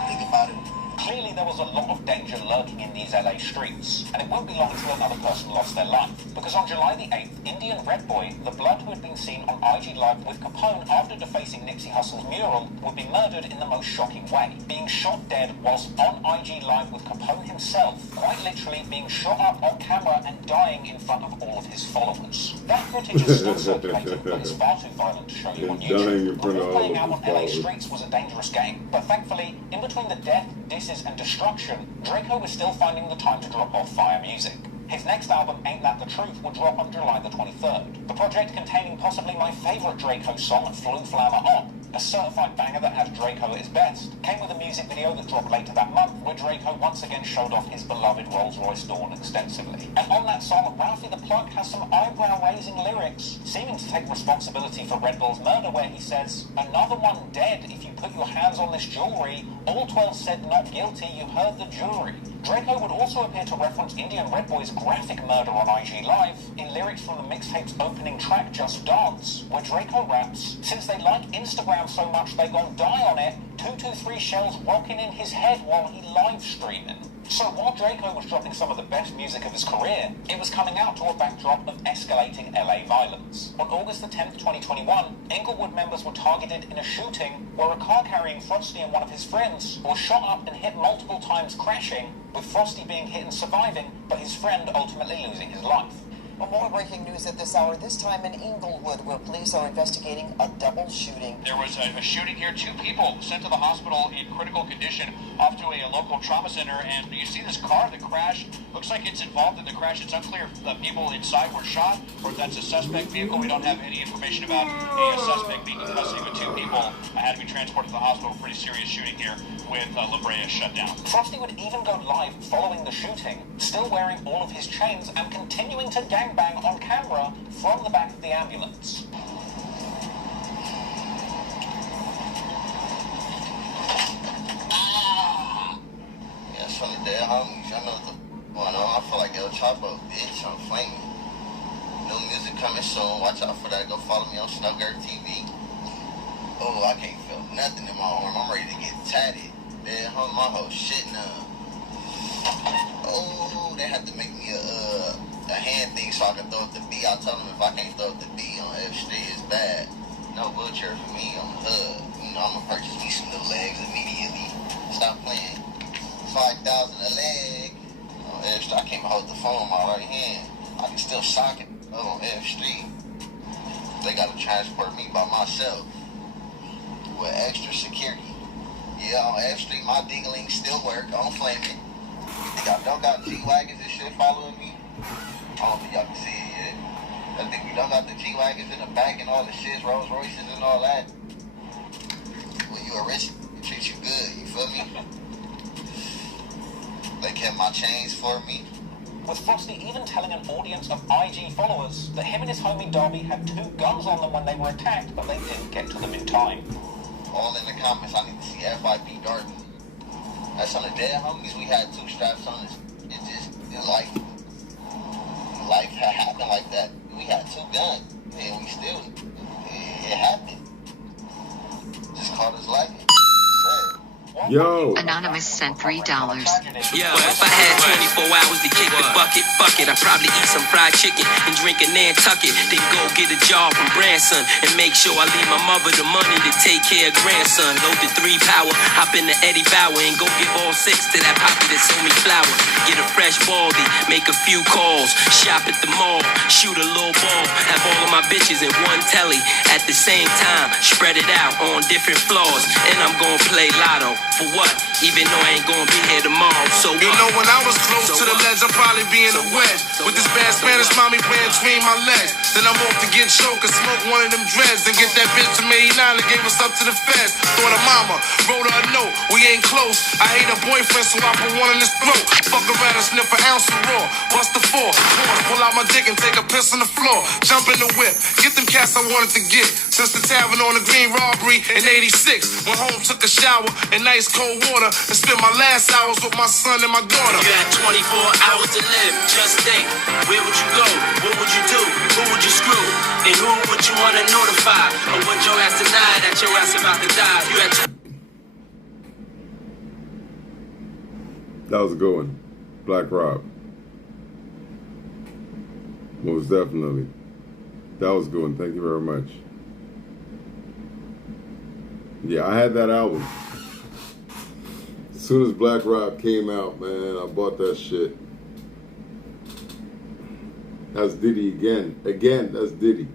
Think about it. Clearly there was a lot of danger lurking in these LA streets, and it won't be long until another person lost their life. Because on July the 8th, Indian Red Boy, the Blood who had been seen on IG Live with Capone after defacing Nipsey Hussle's mural, would be murdered in the most shocking way, being shot dead whilst on IG Live with Capone himself, quite literally being shot up on camera and dying in front of all of his followers. That footage is still circulating, but it's far too violent to show you on YouTube. Playing out on LA streets was a dangerous game, but thankfully, in between the death, disses and destruction, Draco was still finding the time to drop off fire music. His next album, Ain't That The Truth, would drop on July the 23rd. The project containing possibly my favourite Draco song, Flew Flammer On, a certified banger that has Draco at his best, came with a music video that dropped later that month, where Draco once again showed off his beloved Rolls-Royce Dawn extensively. And on that song, Ralphie the Plug has some eyebrow-raising lyrics, seeming to take responsibility for Red Bull's murder, where he says, "Another one dead if you put your hands on this jewelry. All 12 said not guilty, you heard the jury." Draco would also appear to reference Indian Red Boy's graphic murder on IG Live in lyrics from the mixtape's opening track, Just Dance, where Draco raps, "Since they like Instagram so much they gon' die on it, 223 shells rocking in his head while he live streaming." So while Draco was dropping some of the best music of his career, it was coming out to a backdrop of escalating LA violence. On August the 10th, 2021, Inglewood members were targeted in a shooting where a car carrying Frosty and one of his friends was shot up and hit multiple times, crashing, with Frosty being hit and surviving, but his friend ultimately losing his life. Well, more breaking news at this hour, this time in Inglewood, where police are investigating a double shooting. There was a shooting here. 2 people sent to the hospital in critical condition off to a local trauma center. And you see this car that crashed. Looks like it's involved in the crash. It's unclear if the people inside were shot or if that's a suspect vehicle. We don't have any information about a suspect being in custody, but 2 people had to be transported to the hospital. Pretty serious shooting here with La Brea shut down. Frosty would even go live following the shooting, still wearing all of his chains and continuing to gangbang on camera from the back of the ambulance. Yeah, it's from the dead homies. I know what's going on. I feel like El Chapo, bitch, I'm flaming. New music coming soon. Watch out for that. Go follow me on Snugger TV. Oh, I can't feel nothing in my arm. I'm ready to get tatted. Dead homie, my whole shit now. Oh, they had to make me a hand thing so I can throw up the B. I told them if I can't throw up the B on F Street, it's bad. No wheelchair for me on the hood. You know, I'm gonna purchase me some little legs immediately. Stop playing. 5,000 a leg. On F Street, I can't even hold the phone in my right hand. I can still sock it on F Street. They gotta transport me by myself with extra security. Yeah, on F Street, my dingling still work. I don't flame it. Y'all don't got G-Wagons and shit following me? I don't think y'all can see it yet. I think we don't got the G-Wagons in the back and all the shits, Rolls Royces and all that. When you a rich, it treat you good, you feel me? They kept my chains for me. With Frosty even telling an audience of IG followers that him and his homie Darby had 2 guns on them when they were attacked, but they didn't get to them in time. All in the comments, I need to see FIP Darby. That's on the dead homies. We had 2 straps on us. It just, life had happened like that. We had 2 guns, and we still, it happened. Just called us like it. Yo. Anonymous sent $3. Yo, if I had 24 hours to kick the bucket, fuck it, I'd probably eat some fried chicken and drink a Nantucket. Then go get a job from Branson and make sure I leave my mother the money to take care of grandson. Load the 3 power, hop in the Eddie Bauer and go give all 6 to that poppy that sold me flour. Get a fresh baldy, make a few calls, shop at the mall, shoot a little ball, have all of my bitches in one telly at the same time, spread it out on different floors, and I'm gonna play lotto. For what? Even though I ain't gonna be here tomorrow, so what? You know, when I was close to the ledge, I'd probably be in the west. With this bad Spanish mommy playing between my legs. Then I'm off to get choked and smoke one of them dreads. And get that bitch to me 89 and gave us up to the feds. Thought her mama wrote her a note. We ain't close. I hate her boyfriend, so I put one in his throat. Fuck around and sniff an ounce of raw. Bust the 4. Pause, pull out my dick and take a piss on the floor. Jump in the whip. Get them cats I wanted to get. Since the tavern on the Green robbery in 86. Went home, took a shower in nice cold water. And spent my last hours with my son and my daughter. You had 24 hours to live, just think. Where would you go? What would you do? Who would you screw? And who would you want to notify? Or would your ass deny that your ass about to die? You had That was a good one. Black Rob. Most definitely. That was a good one. Thank you very much. Yeah, I had that album. As soon as Black Rob came out, man, I bought that shit. That's Diddy again. Again, that's Diddy.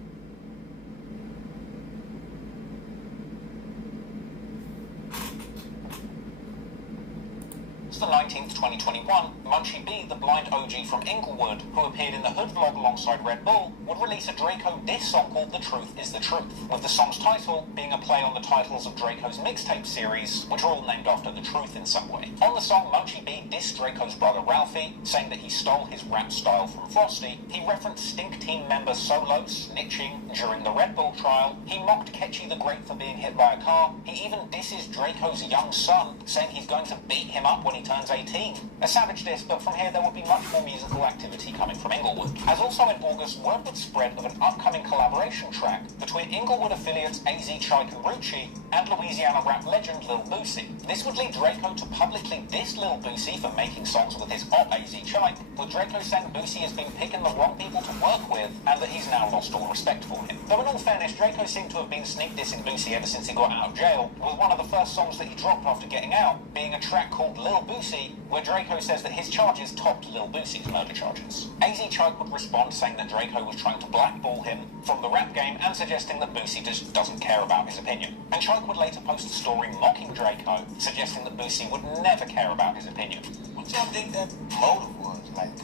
It's the 19th, 2021. Munchie B, the blind OG from Inglewood, who appeared in the Hood vlog alongside Red Bull, would release a Draco diss song called The Truth Is The Truth, with the song's title being a play on the titles of Draco's mixtape series, which are all named after the truth in some way. On the song, Munchie B dissed Draco's brother Ralphie, saying that he stole his rap style from Frosty. He referenced Stink Team member Solo snitching during the Red Bull trial. He mocked Ketchy the Great for being hit by a car. He even disses Draco's young son, saying he's going to beat him up when he turns 18. A savage diss, but from here there would be much more musical activity coming from Inglewood. As also in August, word would spread of an upcoming collaboration track between Inglewood affiliates AZ Chike and Rucci and Louisiana rap legend Lil Boosie. This would lead Draco to publicly diss Lil Boosie for making songs with his op AZ Chike, with Draco saying Boosie has been picking the wrong people to work with and that he's now lost all respect for him. Though in all fairness, Draco seemed to have been sneak dissing Boosie ever since he got out of jail, with one of the first songs that he dropped after getting out being a track called Lil Boosie, where Draco says that his charges topped Lil Boosie's murder charges. AZ Chike would respond saying that Draco was trying to blackball him from the rap game and suggesting that Boosie just doesn't care about his opinion. And Chike would later post a story mocking Draco, suggesting that Boosie would never care about his opinion. What y'all think that motive was? Like,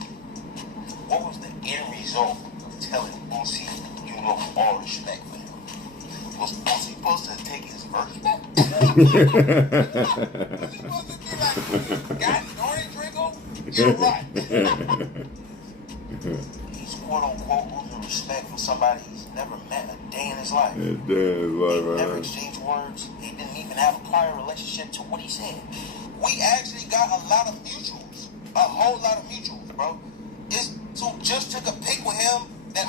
what was the end result of telling Boosie you lost all respect for him? Was Boosie supposed to take his verse back? Was he supposed to be like, God darn it, Draco? You're right. He's quote unquote losing respect for somebody he's never met a day in his life. They never exchanged words. He didn't even have a prior relationship to what he said. We actually got a lot of mutuals. A whole lot of mutuals, bro. So just took a pic with him that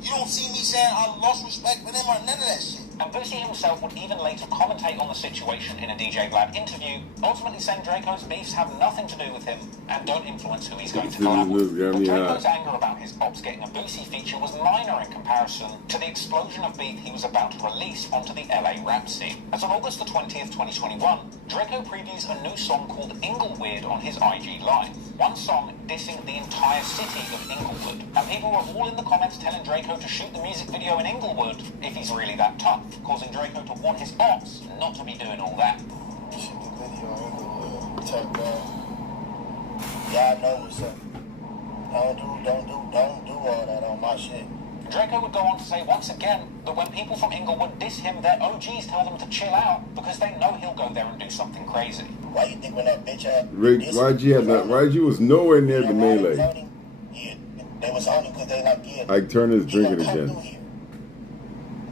you don't see me saying I lost respect for him or none of that shit. And Boosie himself would even later commentate on the situation in a DJ Vlad interview, ultimately saying Draco's beefs have nothing to do with him and don't influence who he's going to collab with. But Draco's anger about his ops getting a Boosie feature was minor in comparison to the explosion of beef he was about to release onto the LA rap scene. As on August the 20th, 2021, Draco previews a new song called Inglewood on his IG Live. One song dissing the entire city of Inglewood. And people were all in the comments telling Draco to shoot the music video in Inglewood if he's really that tough, causing Draco to warn his ops not to be doing all that. Shoot the video in Inglewood. Type y'all know what's up. Don't do all that on my shit. Draco would go on to say once again that when people from Inglewood diss him, their OGs tell them to chill out because they know he'll go there and do something crazy. Why you think when that bitch had YG was nowhere near the melee. Yeah, they was on him because they like, yeah. Ike Turner's drinking again.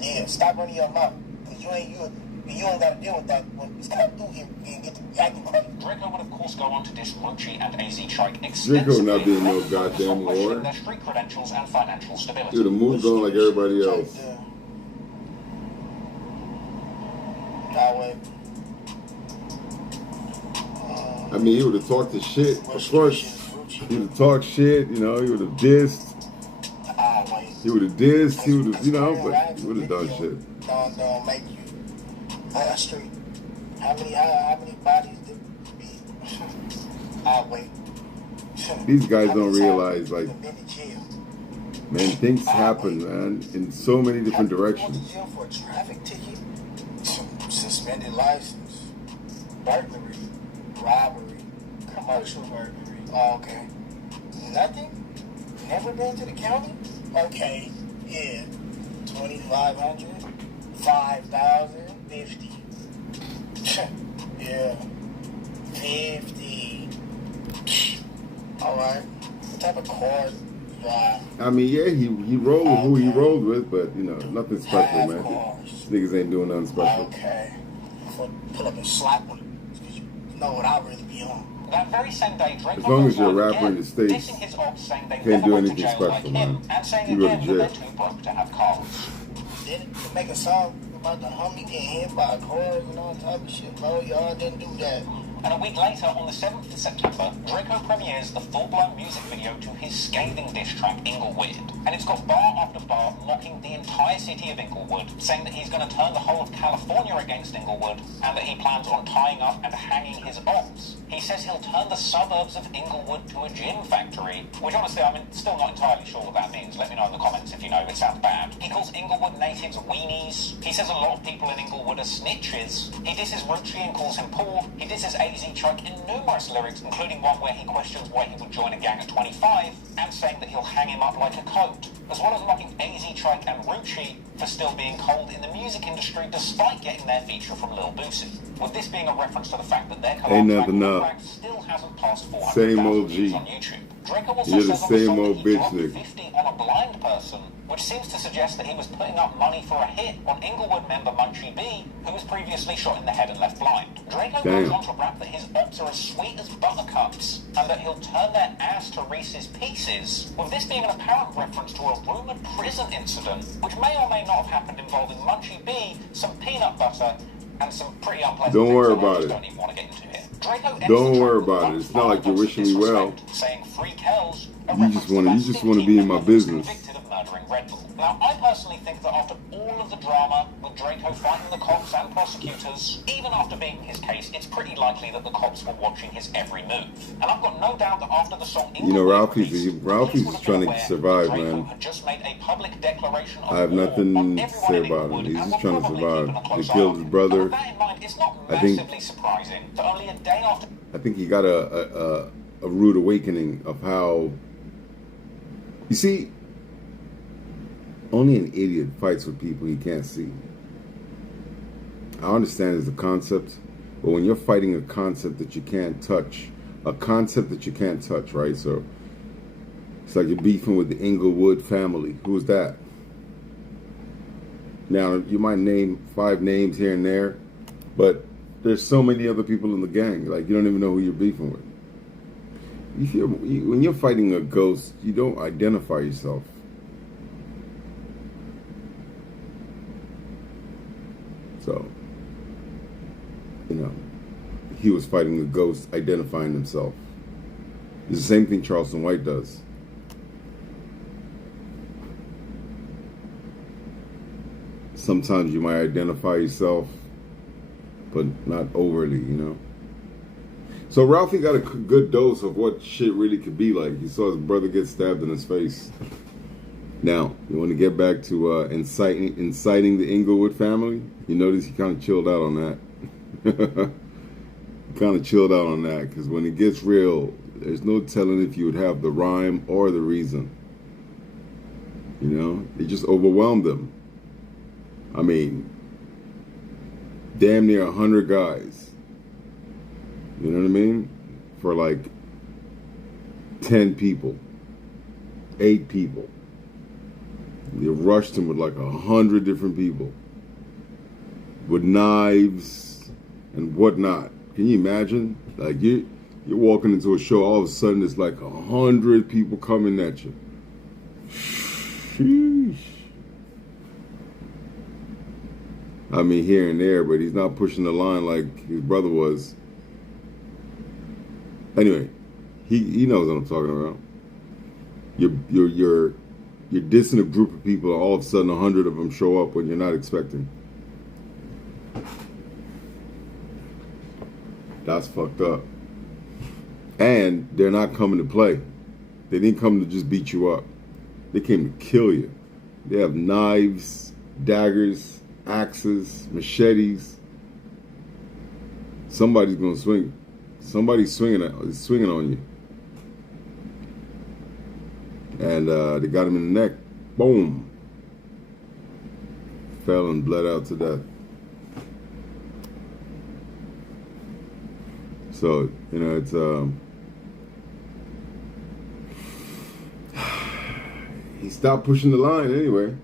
Yeah, stop running your mouth. Because you don't got to deal with that. When you stop through here and get to acting crazy. Draco would of course go on to diss Rucci and AZ Chike extensively. Draco not being no goddamn lord. Their street credentials and financial stability. Dude, the move's on like everybody else. I mean, he would have talked his shit. Of course, he would have talked shit. You know, he would have dissed. He would have dissed. He would have, you know, but he would have done shit. Don't make you a street. How many bodies did be? I'll wait. These guys don't realize, like, man, things happen, man, in so many different directions. Going to jail for a traffic ticket, suspended license, burglary, robbery, commercial burglary. Oh, okay. Nothing? Never been to the county? Okay. Yeah. 2,500, 5,000, 50. Yeah. 50. All right. What type of car you drive? I mean, yeah, he rolled with who he rolled with, but, you know, nothing special, man. Niggas ain't doing nothing special. Okay. Pull up and slap one. You know what I really be on. That very same day, Draco as long as you're a rapper in the States, dissing his ops, saying they can't do anything jail special, like man. him, and saying You go to again jail. that they're too broke to have cars. Didn't make a song about the homie getting hit by cars and all type of shit, bro. Y'all didn't do that. And a week later, on the 7th of September, Draco premieres the full-blown music video to his scathing diss track, Inglewood. And it's got bar after bar mocking the entire city of Inglewood, saying that he's going to turn the whole of California against Inglewood, and that he plans on tying up and hanging his ops. He says he'll turn the suburbs of Inglewood to a gym factory, which honestly, I'm still not entirely sure what that means. Let me know in the comments if you know. It sounds bad. He calls Inglewood natives weenies. He says a lot of people in Inglewood are snitches. He disses Rucci and calls him poor. He disses AZ Chike in numerous lyrics, including one where he questions why he would join a gang at 25, and saying that he'll hang him up like a coat, as well as mocking AZ Chike and Rucci for still being cold in the music industry despite getting their feature from Lil Boosie. With this being a reference to the fact that their collab track still hasn't passed 400,000 views on YouTube. Draco also says on the song that he dropped 50 on a blind person, which seems to suggest that he was putting up money for a hit on Inglewood member Munchie B, who was previously shot in the head and left blind. Draco goes on to rap that his ops are as sweet as buttercups, and that he'll turn their ass to Reese's Pieces, with this being an apparent reference to a rumoured prison incident, which may or may not not have happened involving Munchie B, some peanut butter, and some pretty unpleasant Don't worry things that I about just it. don't even want to get into here. Draco ends Don't the worry track with about it. one It's not like you're final wishing me well. disrespect, saying free Kells. a You reference just want to. that You just Steve want to be in Keeper my was business. convicted of murdering Red Bull. Now, I personally think that after all of the drama with Draco fighting the cops and prosecutors, even after beating his case, it's pretty likely that the cops were watching his every move. And I've got no doubt that after the song, You know, Ralphie's just trying to survive, man. had just made a public declaration of I have war nothing on to everyone say in about him. Inglewood He's and just will trying to probably survive. keep a close They eye killed on his him. brother. And with that in mind, it's not I think- massively surprising that only a day after. I think he got a rude awakening of how. You see, only an idiot fights with people he can't see. I understand it's a concept, but when you're fighting a concept that you can't touch, right? So it's like you're beefing with the Inglewood family. Who's that? Now, you might name 5 names here and there, but there's so many other people in the gang. Like, you don't even know who you're beefing with. When you're fighting a ghost, you don't identify yourself. So, you know, he was fighting a ghost, identifying himself. It's the same thing Charleston White does. Sometimes you might identify yourself, but not overly, you know. So Ralphie got a good dose of what shit really could be like. He saw his brother get stabbed in his face. Now, you want to get back to inciting the Inglewood family? You notice he kind of chilled out on that. Because when it gets real, there's no telling if you would have the rhyme or the reason. You know, it just overwhelmed them. I mean, damn near 100 guys. You know what I mean? For like 10 people, 8 people. They rushed him with like 100 different people with knives and whatnot. Can you imagine? Like you're walking into a show, all of a sudden there's like 100 people coming at you. Sheesh. I mean, here and there, but he's not pushing the line like his brother was. Anyway, he knows what I'm talking about. You're dissing a group of people, all of a sudden 100 of them show up when you're not expecting. That's fucked up. And they're not coming to play. They didn't come to just beat you up. They came to kill you. They have knives, daggers, axes, machetes. Somebody's gonna swing. Somebody's swinging on you. And they got him in the neck. Boom. Fell and bled out to death. So, you know, it's he stopped pushing the line anyway.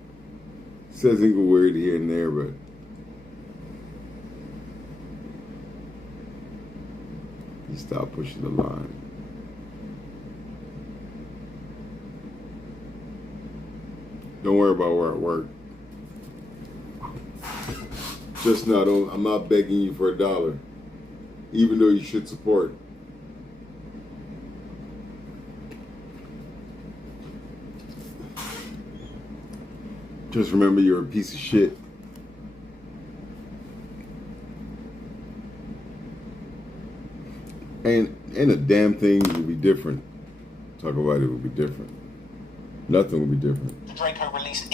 Says Inglewood here and there, but he stopped pushing the line. Don't worry about where I work. Just not on. I'm not begging you for $1, even though you should support. Just remember, you're a piece of shit. And a damn thing will be different. Talk about it will be different. Nothing will be different. Draco released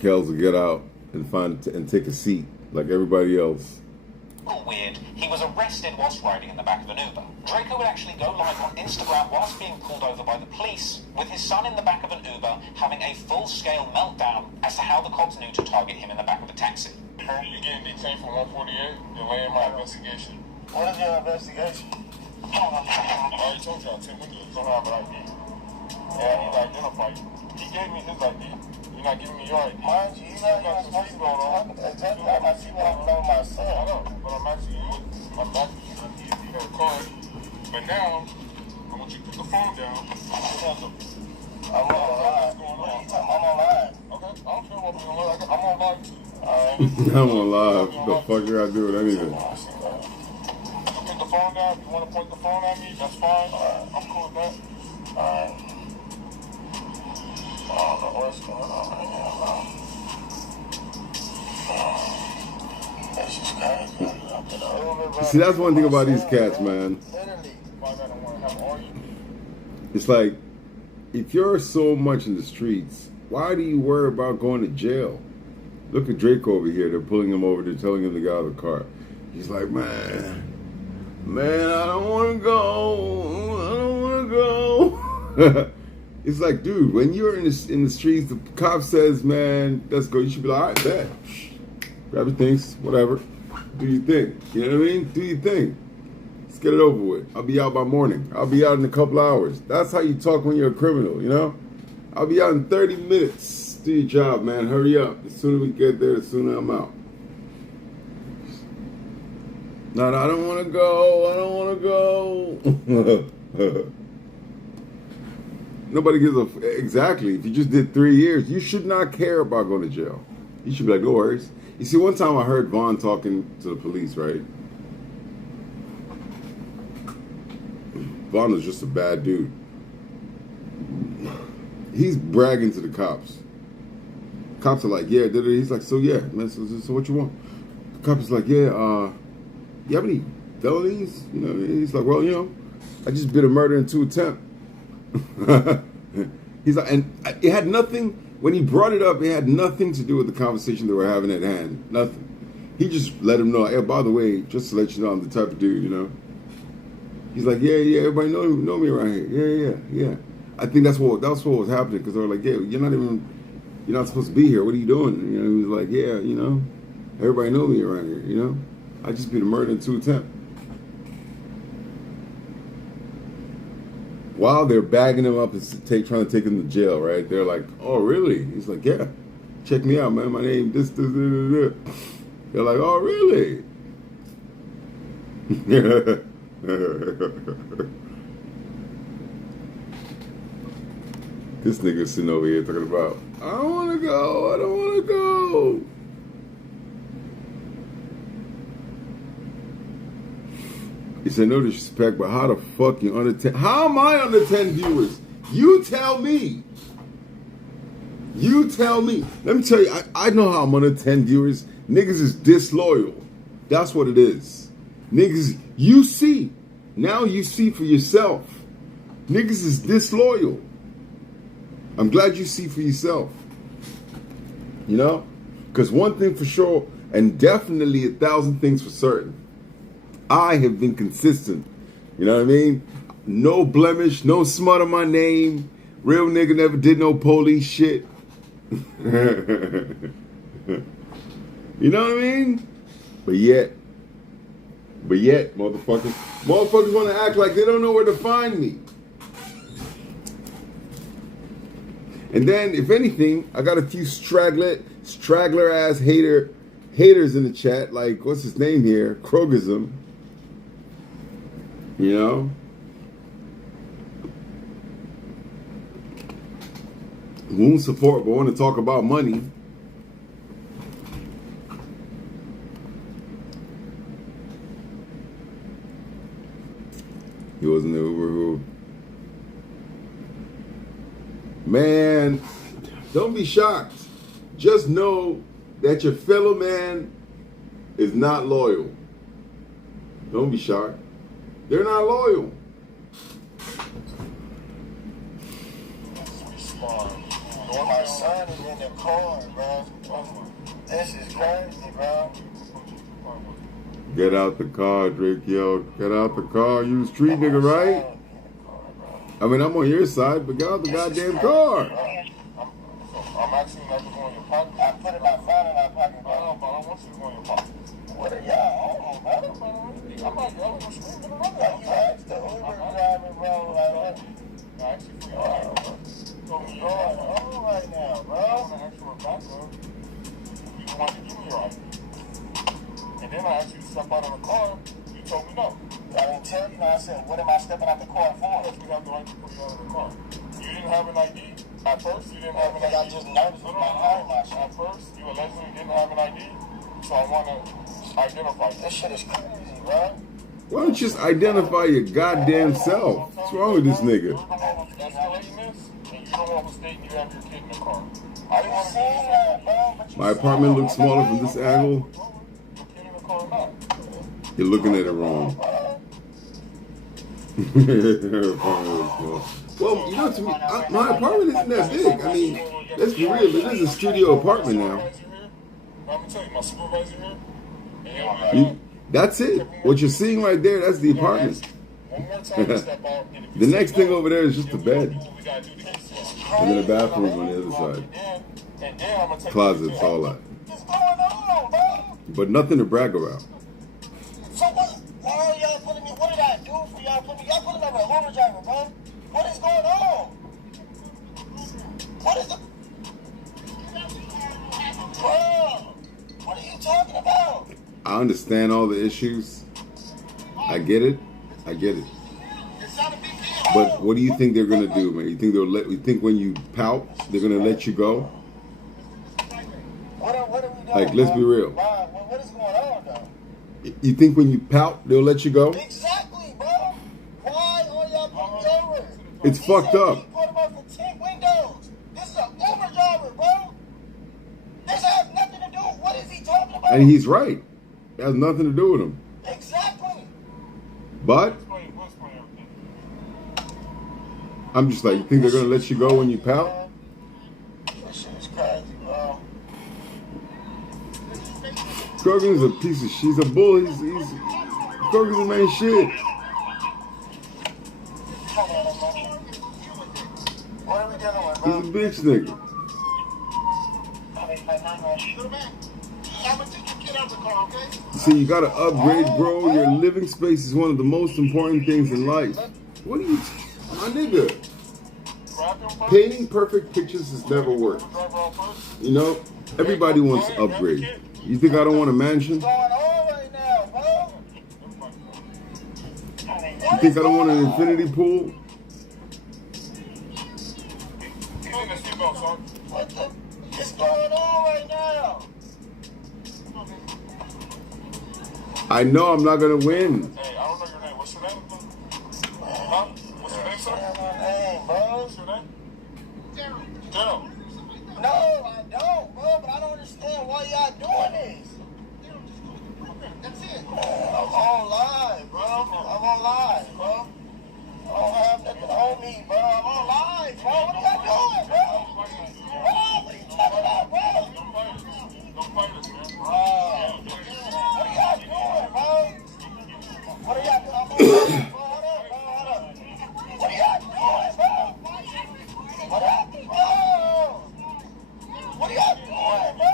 Kells will get out and take a seat like everybody else. Weird. He was arrested whilst riding in the back of an Uber. Draco would actually go live on Instagram whilst being pulled over by the police, with his son in the back of an Uber having a full-scale meltdown as to how the cops knew to target him in the back of a taxi. You getting detained for 148? You're laying my investigation. What is your investigation? I already told you, Tim Windows don't have an ID. And he's identified. He gave me his ID. You're not giving me your ID. Mind you, you're not even supposed to go on. Exactly. I see what I know myself. I know, but I'm asking you. You got a card. But now, I want you to put the phone down. I'm on line. I'm on line. Okay, I don't care what we're on line. I'm on live too. I'm on live. What the fuck you gotta do with anything? You pick the phone down. If you want to point the phone at me, that's fine. I'm cool with that. I don't know what's going on right now, That's just crazy. See, that's one thing about these cats, man. It's like, if you're so much in the streets, why do you worry about going to jail? Look at Drake over here. They're pulling him over. They're telling him to get out of the car. He's like, man, I don't want to go. I don't want to go. It's like, dude, when you're in the streets, the cop says, man, let's go. You should be like, all right, bet. Grab your things, whatever. Do your thing. You know what I mean? Do your thing. Let's get it over with. I'll be out by morning. I'll be out in a couple hours. That's how you talk when you're a criminal, you know? I'll be out in 30 minutes. Do your job, man. Hurry up. The sooner we get there, the sooner I'm out. No, I don't want to go. I don't want to go. Nobody gives a... Exactly. If you just did 3 years, you should not care about going to jail. You should be like, no worries. You see, one time I heard Vaughn talking to the police, right? Vaughn was just a bad dude. He's bragging to the cops. Cops are like, yeah, he's like, so yeah, man, so what you want? The cop is like, yeah, you have any felonies? You know, he's like, well, you know, I just did a murder in 2 attempts. He's like, and it had nothing, when he brought it up, it had nothing to do with the conversation they were having at hand. Nothing. He just let him know, hey, by the way, just to let you know, I'm the type of dude, you know. He's like, yeah, everybody know me around here. Yeah. I think that's what was happening, because they were like, yeah, you're not supposed to be here. What are you doing? You know, he was like, yeah, you know, everybody know me around here, you know. I just did a murder in 2 attempts. While they're bagging him up and trying to take him to jail, right? They're like, oh, really? He's like, yeah. Check me out, man. My name, this. They're like, oh, really? This nigga sitting over here talking about, I don't want to go. He said, no disrespect, but how the fuck you under 10? How am I under 10 viewers? You tell me. Let me tell you, I know how I'm under 10 viewers. Niggas is disloyal. That's what it is. Niggas, you see. Now you see for yourself. Niggas is disloyal. I'm glad you see for yourself. You know? Because one thing for sure, and definitely 1,000 things for certain, I have been consistent. You know what I mean? No blemish, no smut on my name. Real nigga never did no police shit. You know what I mean? But yet, motherfuckers want to act like they don't know where to find me. And then, if anything, I got a few straggler ass haters in the chat, like, what's his name here? Krogism. You know? Won't support, but want to talk about money. He wasn't the Uber who. Man, don't be shocked. Just know that your fellow man is not loyal. Don't be shocked. They're not loyal. My son is in the car, bro. This is crazy, bro. Get out the car, Drake yelled. Get out the car. You a street nigga, right? I mean, I'm on your side, but get out the goddamn car. I'm actually not going in your pocket. I put my phone in my pocket, bro. I don't want you to go in your pocket. What are y'all on, bro? I'm not yelling for street nigga. You asked the Uber driver, bro. I actually forgot. Right now, bro. I want to ask you about that. You didn't want to give me your ID. And then I asked you to step out of the car. You told me no. I didn't tell you. I said, what am I stepping out the car for? Because we have the right to put you out of the car. You didn't have an ID. At first, you didn't have an ID. I just noticed with my hiring my shit. At first, you allegedly didn't have an ID, so I want to identify you. This shit is crazy, bro. Why don't you just identify your goddamn self? What's wrong with this nigga? You're the one who's escalating this, and you're the one who's stating you have your kid in the car. I didn't want to Seen that, bro. But you My apartment looks smaller from this angle. your kid in the car or not. You're looking at it wrong. Well, you know, to me, my apartment isn't that big. I mean, let's be real. It is a studio apartment now. I'm gonna tell you, my supervisor here. That's it. What you're seeing right there, that's the apartment. One more time, you step out. And if you The step next thing out, over there is just a we gotta bed. do what we gotta do to get you. And then a bathroom on the other side. And then I'm gonna take Closets, all that. What's going on, bro? But nothing to brag about. So what? Why are y'all putting me? What did I do for y'all? Y'all putting me over an Uber driver, bro. What is going on? What is the? Bro, what are you talking about? I understand all the issues. I get it. I get it. But what do you think they're gonna do, man? You think they'll let? You think when you pout, they're gonna let you go? What are we doing? Like, let's be real. Why? What is going on, though? You think when you pout, they'll let you go? Exactly, bro. Why are y'all putting me over? It's fucked up. He put him up for 10 windows. This is an Uber driver, bro. This has nothing to do. What is he talking about? And he's right. It has nothing to do with him. Exactly. But I'm just like, you think they're gonna let you go when you pout? This shit is crazy, bro. Grogan's a piece of shit. He's a bull. He's Grogan's the main shit. What are we dealing with, He's bro? a bitch nigga. See, you gotta upgrade, bro. Your living space is one of the most important things in life. What are you, my nigga? Painting perfect pictures has never worked. You know, everybody wants to upgrade. You think I don't want a mansion? What's going on right now, bro? You think I don't want an infinity pool? What the? What's going on right now? I know I'm not gonna win. Hey, I don't know your name. What's your name? Huh? What's your name, sir? What's my name, bro? What's your name? Daryl. No, I don't, bro. But I don't understand why y'all doing this. That's it. I'm on live, bro. I'm on live, bro. I don't have nothing on me, bro. I'm on live, bro. What are y'all doing, bro? Bro, what are you talking about, bro? Don't fight us, man. What are y'all doing, bro? What are y'all doing? I'm on live, bro. Hold up, bro. Hold up. What are y'all doing, bro? What up, bro? What are y'all doing, bro?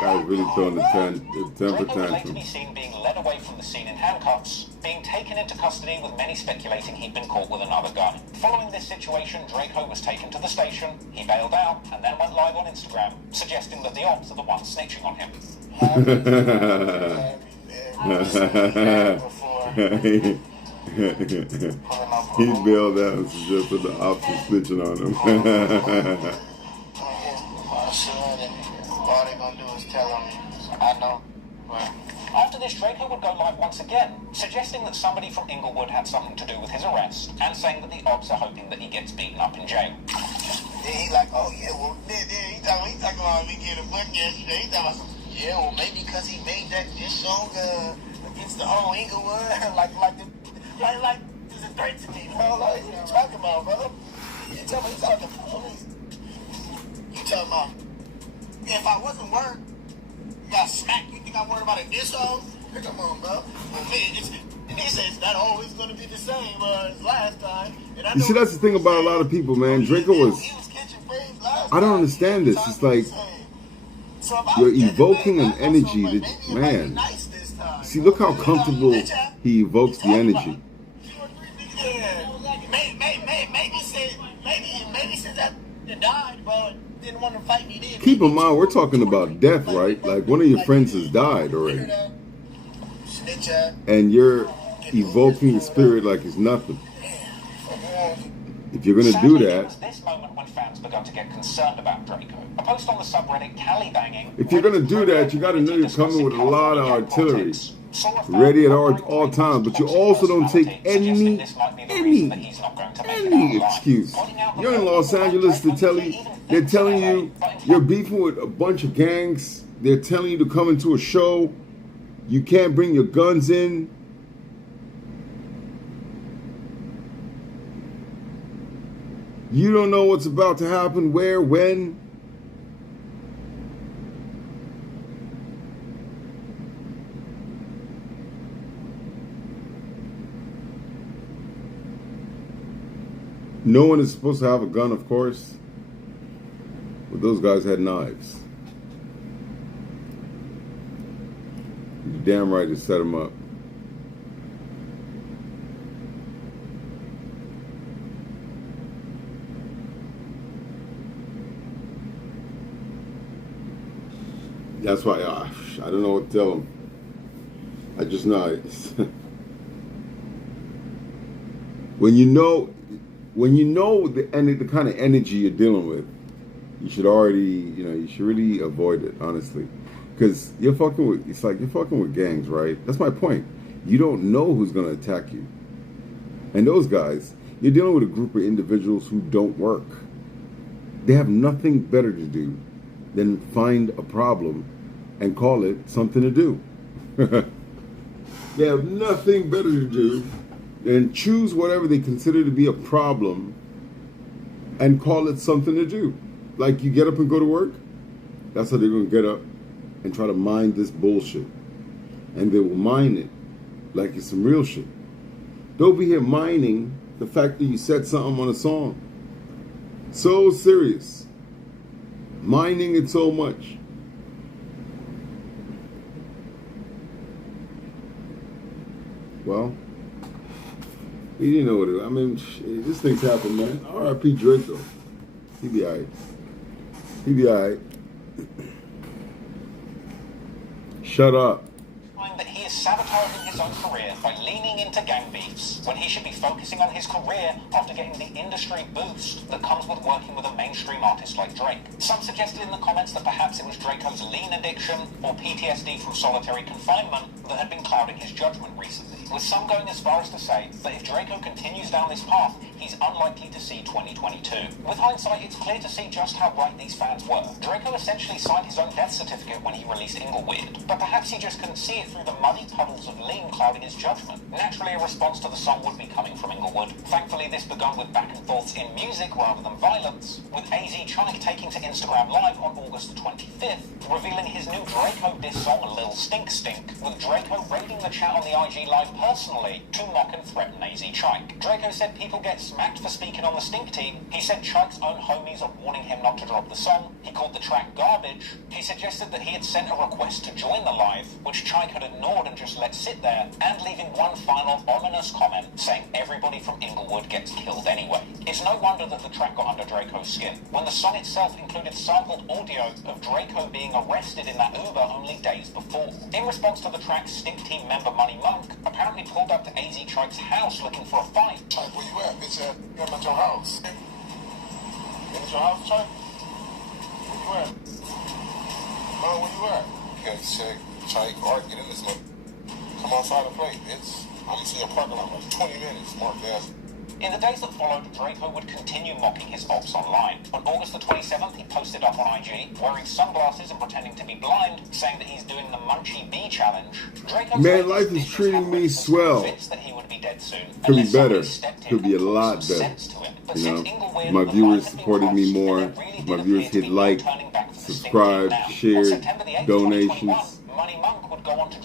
Guy's really throwing the temper Draco was later to tantrum. be seen being led away from the scene in handcuffs, being taken into custody with many speculating he'd been caught with another gun. Following this situation, Draco was taken to the station, he bailed out, and then went live on Instagram, suggesting that the ops are the ones snitching on him. He bailed out, suggested the ops are snitching on him. My son, and all they gonna do is tell him, I know. But After this, Draco would go live once again, suggesting that somebody from Inglewood had something to do with his arrest, and saying that the ops are hoping that he gets beaten up in jail. then he like, oh yeah, well, then he talking about me getting a book yesterday. He talking about, yeah, well, maybe because he made that diss song against the whole Inglewood, like there's a threat to me, bro. Like, what are you talking about, bro? You tell me, you talking to police. You talking about, if I wasn't worried, you got smacked, you think I'm worried about a diss song? Come on, bro. Well, man, they say it's not always going to be the same as last time. And I You see, that's the thing about a lot of people, man. Draco was. I don't understand this. It's like you're evoking an energy that, man. See, look how comfortable he evokes the energy. Maybe since I died, bro, didn't want to fight me then. Keep in mind, we're talking about death, right? Like, one of your friends has died already. And you're evoking the spirit like it's nothing. If you're going to do Sadly, it that, was this moment when fans begun to get concerned about Draco. A post on the subreddit Cali Banging. If you're gonna do that, you gotta know you're coming with a lot of artillery, ready at all times. But you also don't take any excuse. You're in Los Angeles. They're telling you you're beefing with a bunch of gangs. They're telling you to come into a show. You can't bring your guns in. You don't know what's about to happen, where, when. No one is supposed to have a gun, of course. But those guys had knives. You're damn right to set them up. That's why I don't know what to tell them. I just know it. When you know the kind of energy you're dealing with, you should really avoid it, honestly, because you're fucking with gangs, right? That's my point. You don't know who's gonna attack you, and those guys, you're dealing with a group of individuals who don't work. They have nothing better to do than find a problem and call it something to do. They have nothing better to do than choose whatever they consider to be a problem and call it something to do. Like you get up and go to work, that's how they're going to get up and try to mine this bullshit. And they will mine it like it's some real shit. They'll be here mining the fact that you said something on a song. So serious. Mining it so much. Well, he didn't know what it was. I mean, this thing's happened, man. R.I.P. Drake, though. He be alright. Shut up. That he is sabotaging his own career by leaning into gang beefs when he should be focusing on his career after getting the industry boost that comes with working with a mainstream artist like Drake. Some suggested in the comments that perhaps it was Draco's lean addiction or PTSD from solitary confinement that had been clouding his judgment recently, with some going as far as to say that if Draco continues down this path, he's unlikely to see 2022. With hindsight, it's clear to see just how right these fans were. Draco essentially signed his own death certificate when he released Ingleweird, but perhaps he just couldn't see it through the muddy puddles of lean clouding his judgment. Naturally, a response to the song would be coming from Inglewood. Thankfully, this began with back and forths in music rather than violence, with AZ Chike taking to Instagram Live on August the 25th, revealing his new Draco diss song, Lil Stink Stink, with Draco raiding the chat on the IG Live personally to mock and threaten AZ Chike. Draco said people get smacked for speaking on the Stink Team. He said Chike's own homies are warning him not to drop the song. He called the track garbage. He suggested that he had sent a request to join the live, which Chike had ignored and just let sit there, and leaving one final ominous comment saying everybody from Inglewood gets killed anyway. It's no wonder that the track got under Draco's skin, when the song itself included sampled audio of Draco being arrested in that Uber only days before. In response to the track, Stink Team member Money Monk apparently pulled up to AZ Chike's house looking for a fight. Chike, where you at, bitch? I'm at your house. At your house, Chike? Where you at? Oh, where you at? Okay, check. Chike, all right, get in this one. Come outside and play, bitch. I'm gonna see your parking lot in like 20 minutes, Mark ass. In the days that followed, Draco would continue mocking his ops online. On August the 27th, he posted up on IG, wearing sunglasses and pretending to be blind, saying that he's doing the Munchie Bee challenge. Draco Man, life is treating me swell. That he would be dead soon. Could be better. Could be a lot better. You know, my viewers supported me more. My viewers hit like, subscribe, share, donations.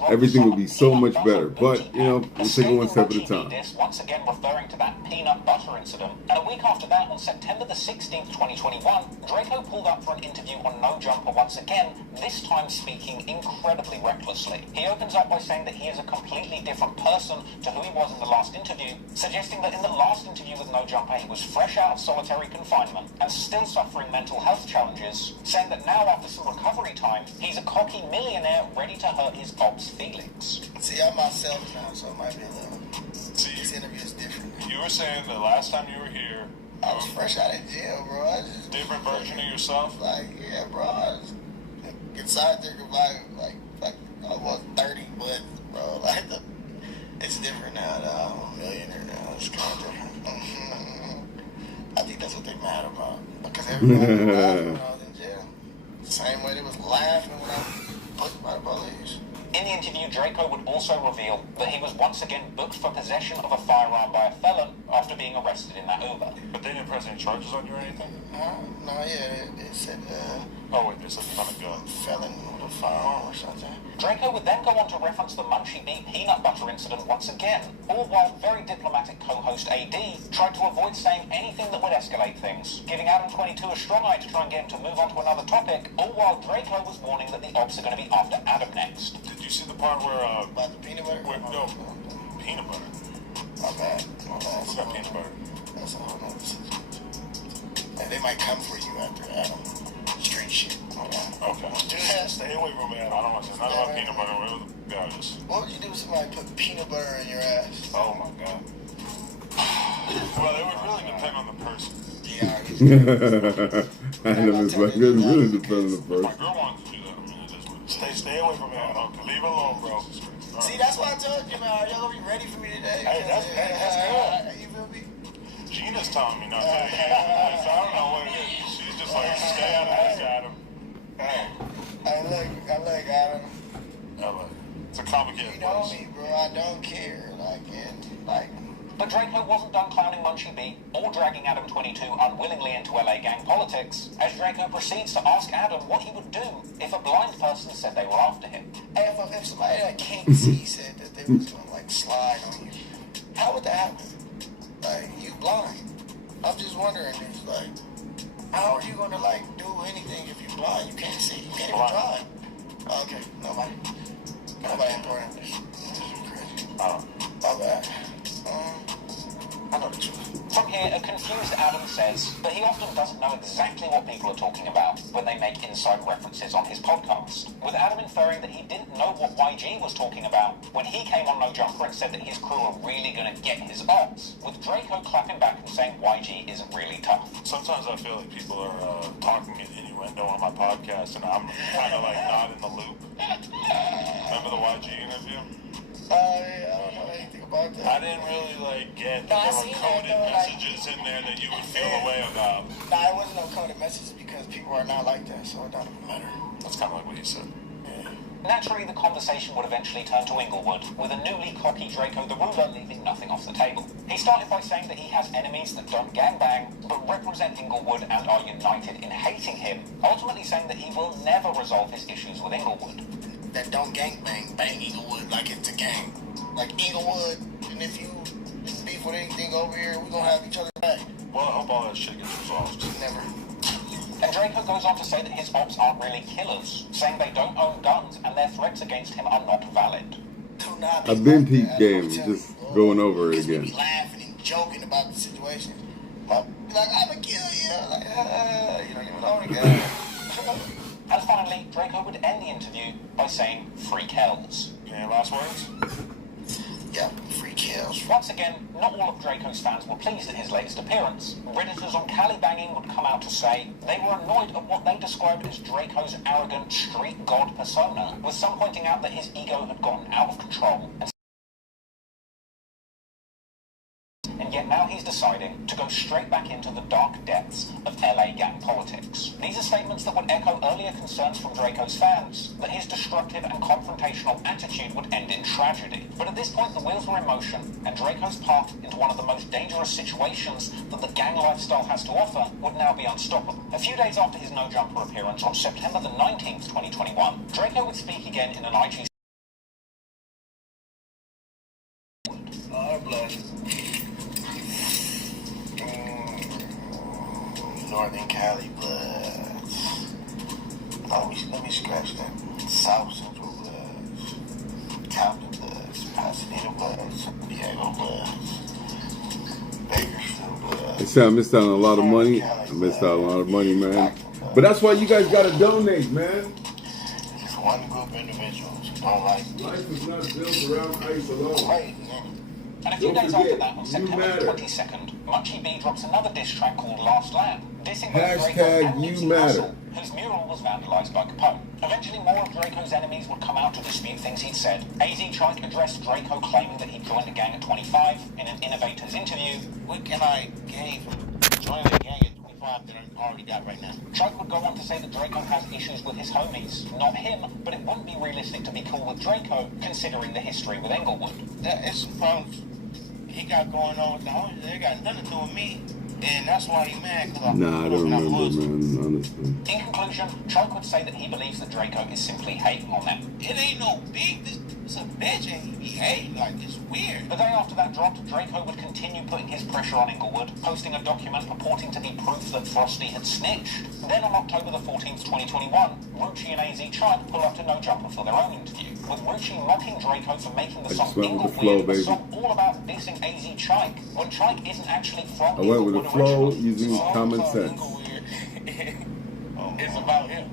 Everything would be so much better. But, you know, we'll take it one step at a time. Once again referring to that peanut butter incident. And a week after that, on September the 16th, 2021, Draco pulled up for an interview on No Jumper once again, this time speaking incredibly recklessly. He opens up by saying that he is a completely different person to who he was in the last interview, suggesting that in the last interview with No Jumper, he was fresh out of solitary confinement and still suffering mental health challenges, saying that now after some recovery time, he's a cocky millionaire ready to hurt his ops' feelings. See, I'm myself now, so it might be a little... See, this interview is different. You were saying the last time you were here, I was fresh out of jail, bro. I just Different version of yourself? like, yeah, bro. I just inside there, like I was 30, but bro, like it's different now. I'm a millionaire now. It's kind of different. I think that's what they mad about because everybody was laughing when I was in jail. Same way they was laughing when I was put by the police. In the interview, Draco would also reveal that he was once again booked for possession of a firearm by a felon after being arrested in that Uber. But they didn't press any charges on you or anything? No, yeah, they said, oh, wait, they said you found a gun. Felon with a firearm or something. Draco would then go on to reference the Munchie Bee peanut butter incident once again, all while very diplomatic co-host AD tried to avoid saying anything that would escalate things, giving Adam 22 a strong eye to try and get him to move on to another topic, all while Draco was warning that the ops are going to be after Adam next. Did you see the part where, about the peanut butter? No, peanut butter. My bad. What's that peanut butter? That's a whole nother situation. And they might come for you after Adam. Street shit. Okay. Just stay away from it. I don't want to. It's not about peanut butter. What would you do if somebody put peanut butter in your ass? Oh my god. Well, it would really depend on the person. Yeah. Adam is like, it really depends on the person. My girl wanted to do that. I mean, it is what it is. Stay away from it. Okay. Leave it alone, bro. See, that's why I told you, man. Y'all gonna be ready for me today. Hey, that's good. You feel me? Gina's telling me not to. So I don't know what it is. She's just like, stay out of this, Adam. I look, Adam. It's a complicated You know me, bro. I don't care. But Draco wasn't done clowning Munchie Bee or dragging Adam 22 unwillingly into LA gang politics, as Draco proceeds to ask Adam what he would do if a blind person said they were after him. Hey, if somebody that can't see said that they was gonna like slide on you, how would that happen? Like, you blind. I'm just wondering, it's like, how are you gonna like do anything if you're blind? You can't see. You can't even drive. Okay, nobody important. This is crazy. My bad. I know the truth. From here, a confused Adam says that he often doesn't know exactly what people are talking about when they make inside references on his podcast, with Adam inferring that he didn't know what YG was talking about when he came on No Jumper and said that his crew are really going to get his ops, with Draco clapping back and saying YG isn't really tough. Sometimes I feel like people are talking in innuendo on my podcast, and I'm kind of like not in the loop. Remember the YG interview? Yeah, I don't know anything about that. I didn't really like get there were coded messages in there that you would feel a way about. Nah, it wasn't no coded messages because people are not like that, so it doesn't matter. That's kind of like what you said. Yeah. Naturally, the conversation would eventually turn to Inglewood, with a newly cocky Draco the Ruler leaving nothing off the table. He started by saying that he has enemies that don't gangbang, but represent Inglewood and are united in hating him, ultimately saying that he will never resolve his issues with Inglewood. That don't gangbang, bang Inglewood like it's a gang. Like Inglewood, and if you beef with anything over here, we're gonna have each other back. Well, I hope all that shit gets resolved. Never. And Draco goes on to say that his ops aren't really killers, saying they don't own guns and their threats against him are not valid. I've been peep game, just going over it again. We be laughing and joking about the situation. Like, I'm gonna kill you. Like, you don't even know the guy. And finally, Draco would end the interview by saying, "Free Kells." Any last words? Yeah, free kills. Once again, not all of Draco's fans were pleased at his latest appearance. Redditors on Cali Banging would come out to say they were annoyed at what they described as Draco's arrogant street god persona, with some pointing out that his ego had gotten out of control. And yet now he's deciding to go straight back into the dark depths of LA gang politics. These are statements that would echo earlier concerns from Draco's fans, that his destructive and confrontational attitude would end in tragedy. But at this point the wheels were in motion, and Draco's path into one of the most dangerous situations that the gang lifestyle has to offer would now be unstoppable. A few days after his No Jumper appearance on September the 19th, 2021, Draco would speak again in an IG... Northern Cali Bloods. Let me scratch that. South Central Bloods. Compton Bloods. Pasadena Bloods. San Diego Bloods. Bakersfield Bloods. They say I missed out on a lot of money. I missed out on a lot of money, man. But that's why you guys gotta donate, man. Just one group of individuals who don't like life is not built around ice alone. Right. And a few Don't days forget, after that, on you September matter. 22nd, Munchie B drops another diss track called Last Lamb, dissing both Hashtag Draco and you Nipsey matter. Hussle, whose mural was vandalized by Capone. Eventually, more of Draco's enemies would come out to dispute things he'd said. AZ tried to address Draco claiming that he joined a gang at 25 in an Innovators interview. What can I gain from joining a gang at 25 that I already got right now? Chuck would go on to say that Draco has issues with his homies, not him, but it wouldn't be realistic to be cool with Draco, considering the history with Inglewood. That is some problems he got going on with the homies. They got nothing to do with me. And that's why he mad. Nah, I don't remember, man, honestly. In conclusion, Chuck would say that he believes that Draco is simply hating on them. It ain't no big. It's a bitch and he be hating. Like, it's weird. The day after that dropped, Draco would continue putting his pressure on Inglewood, posting a document purporting to be proof that Frosty had snitched. Then on October the 14th, 2021, Rucci and AZ tried to pull up to No Jumper for their own interview, with Rucci mocking Draco for making the song Inglewood, a song all about dissing AZ Chike, when Chike isn't actually from I went with the flow originally. using common sense. It's about him.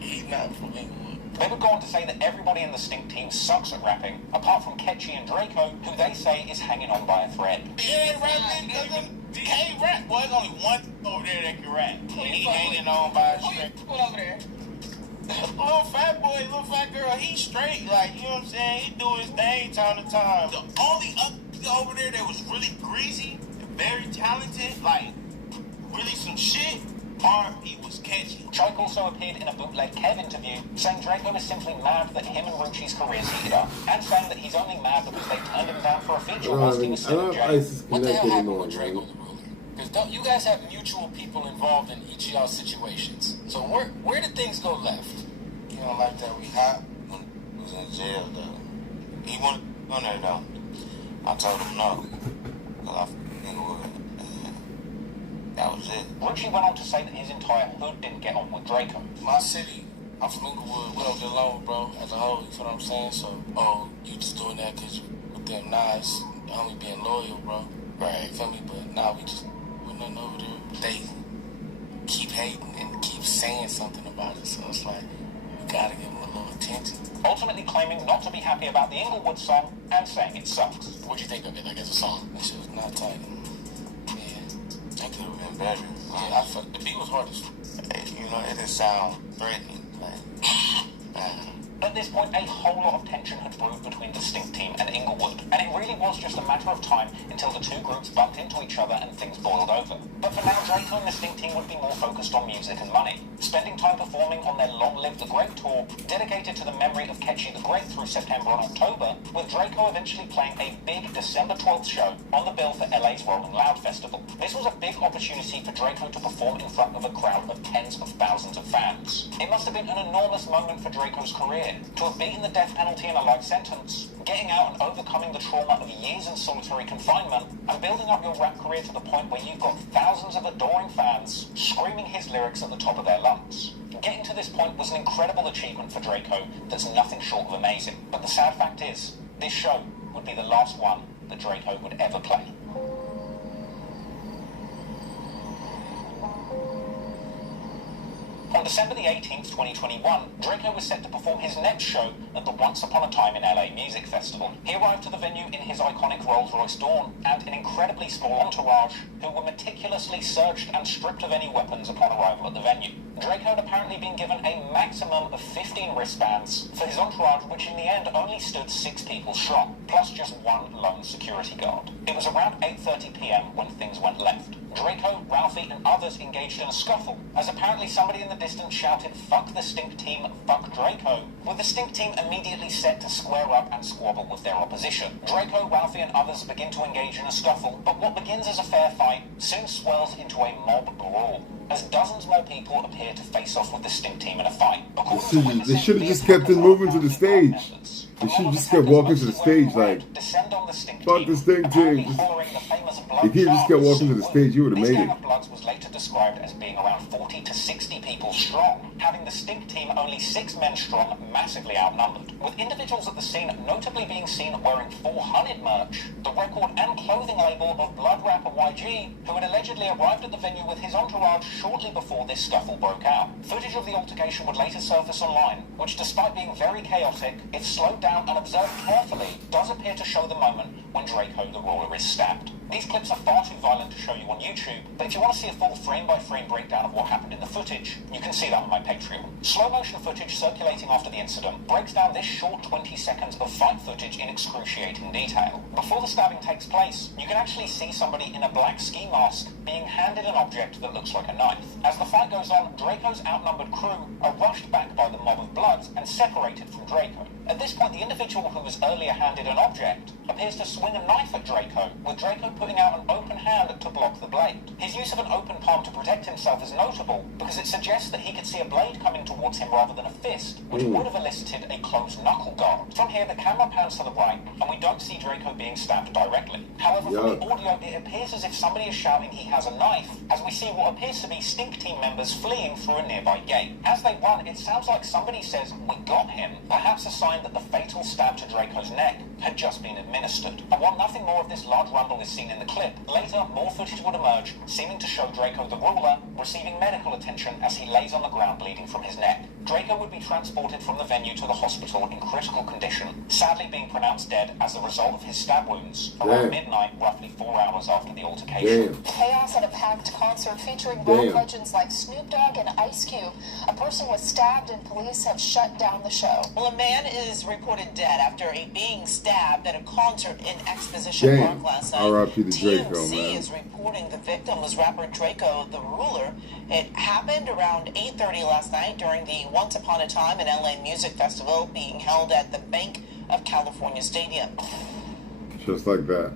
He's not from Inglewood. They would go on to say that everybody in the Stink team sucks at rapping, apart from Ketchy and Draco, who they say is hanging on by a thread. He ain't rapping because he can't rap. Well, there's only one over there that can rap. He hanging on by a string. over there. Little fat boy, little fat girl, he straight. Like, you know what I'm saying? He do his thing time to time. The only other over there that was really greasy and very talented, like, really some shit, or he was catchy. Chike also appeared in a bootleg Kev interview, saying Draco is simply mad that him and Rucci's careers heated up, and saying that he's only mad because they turned him down for a feature whilst he was I still don't in have jail. ISIS What the Connect hell happened anymore, with Draco man. the Ruler? Because you guys have mutual people involved in each of y'all situations. So where did things go left? You know, like that we hot when he was in jail, though. He wanted on there, though. I told him no. Because I Inglewood. That was it. Rucci went on to say that his entire hood didn't get on with Draco. My city, I'm from Inglewood. We don't get along, bro, as a whole. You feel what I'm saying? So, you just doing that because you with them. Nah, it's only being loyal, bro. Right, feel me? But nah, we're nothing over there. They keep hating and keep saying something about it. So it's like, we gotta give them a little attention. Ultimately claiming not to be happy about the Inglewood song and saying it sucks. What'd you think of it, like, as a song? That shit was not tight. Yeah. That could have been better. Yeah, I felt the beat was hard as You know, it didn't sound threatening. Like, At this point, a whole lot of tension had brewed between the Stink team and Inglewood, and it really was just a matter of time until the two groups bumped into each other and things boiled over. But for now, Draco and the Stink team would be more focused on music and money, spending time performing on their Long Live the Great tour, dedicated to the memory of Ketchy the Great through September and October, with Draco eventually playing a big December 12th show on the bill for LA's Rolling Loud Festival. This was a big opportunity for Draco to perform in front of a crowd of tens of thousands of fans. It must have been an enormous moment for Draco's career, to have beaten the death penalty in a life sentence, getting out and overcoming the trauma of years in solitary confinement, and building up your rap career to the point where you've got thousands of adoring fans screaming his lyrics at the top of their lungs. Getting to this point was an incredible achievement for Draco that's nothing short of amazing. But the sad fact is, this show would be the last one that Draco would ever play. On December the 18th, 2021, Draco was set to perform his next show at the Once Upon a Time in LA Music Festival. He arrived to the venue in his iconic Rolls-Royce Dawn and an incredibly small entourage who were meticulously searched and stripped of any weapons upon arrival at the venue. Draco had apparently been given a maximum of 15 wristbands for his entourage, which in the end only stood 6 people strong, plus just one lone security guard. It was around 8:30 p.m. when things went left. Draco, Ralphie, and others engaged in a scuffle, as apparently somebody in the distance shouted, "Fuck the Stink team, fuck Draco," with the Stink team immediately set to square up and squabble with their opposition. Draco, Ralphie, and others begin to engage in a scuffle, but what begins as a fair fight soon swells into a mob brawl, as dozens more people appear to face off with the Stink team in a fight. They should have just kept it moving to the stage. They should have just kept walking to the stage like, fuck the Stink team. If he just kept walking to the stage, you would have made it. This gang of Bloods was later described as being around 40 to 60 people strong, having the Stink team only 6 men strong, massively outnumbered. With individuals at the scene notably being seen wearing 400 merch, the record and clothing label of Blood rapper YG, who had allegedly arrived at the venue with his entourage shortly before this scuffle broke out. Footage of the altercation would later surface online, which despite being very chaotic, if slowed down and observed carefully, does appear to show the moment when Draco the Ruler is stabbed. These clips are far too violent to show you on YouTube, but if you want to see a full frame-by-frame breakdown of what happened in the footage, you can see that on my Patreon. Slow-motion footage circulating after the incident breaks down this short 20 seconds of fight footage in excruciating detail. Before the stabbing takes place, you can actually see somebody in a black ski mask being handed an object that looks like a knife. As the fight goes on, Draco's outnumbered crew are rushed back by the mob of Bloods and separated from Draco. At this point, the individual who was earlier handed an object appears to swing a knife at Draco, with Draco putting out an open hand to block the blade. His use of an open palm to protect himself is notable because it suggests that he could see a blade coming towards him rather than a fist, which would have elicited a closed knuckle guard. From here, the camera pans to the right, and we don't see Draco being stabbed directly. However, from the audio, it appears as if somebody is shouting he has a knife, as we see what appears to be Stink Team members fleeing through a nearby gate. As they run, it sounds like somebody says, "We got him," perhaps a sign that the fatal stab to Draco's neck had just been administered. And while nothing more of this large rumble is seen in the clip, later more footage would emerge, seeming to show Draco the Ruler receiving medical attention as he lays on the ground bleeding from his neck. Draco would be transported from the venue to the hospital in critical condition, sadly being pronounced dead as a result of his stab wounds around midnight, roughly 4 hours after the altercation. Chaos at a packed concert featuring rock legends like Snoop Dogg and Ice Cube. A person was stabbed and police have shut down the show. Well, a man is reported dead after being stabbed at a concert in Exposition Park last night. R.I.P. to Draco, TMZ man. is reporting the victim was rapper Draco the Ruler. It happened around 8:30 last night during the Once Upon a Time in LA Music Festival being held at the Bank of California Stadium. Just like that.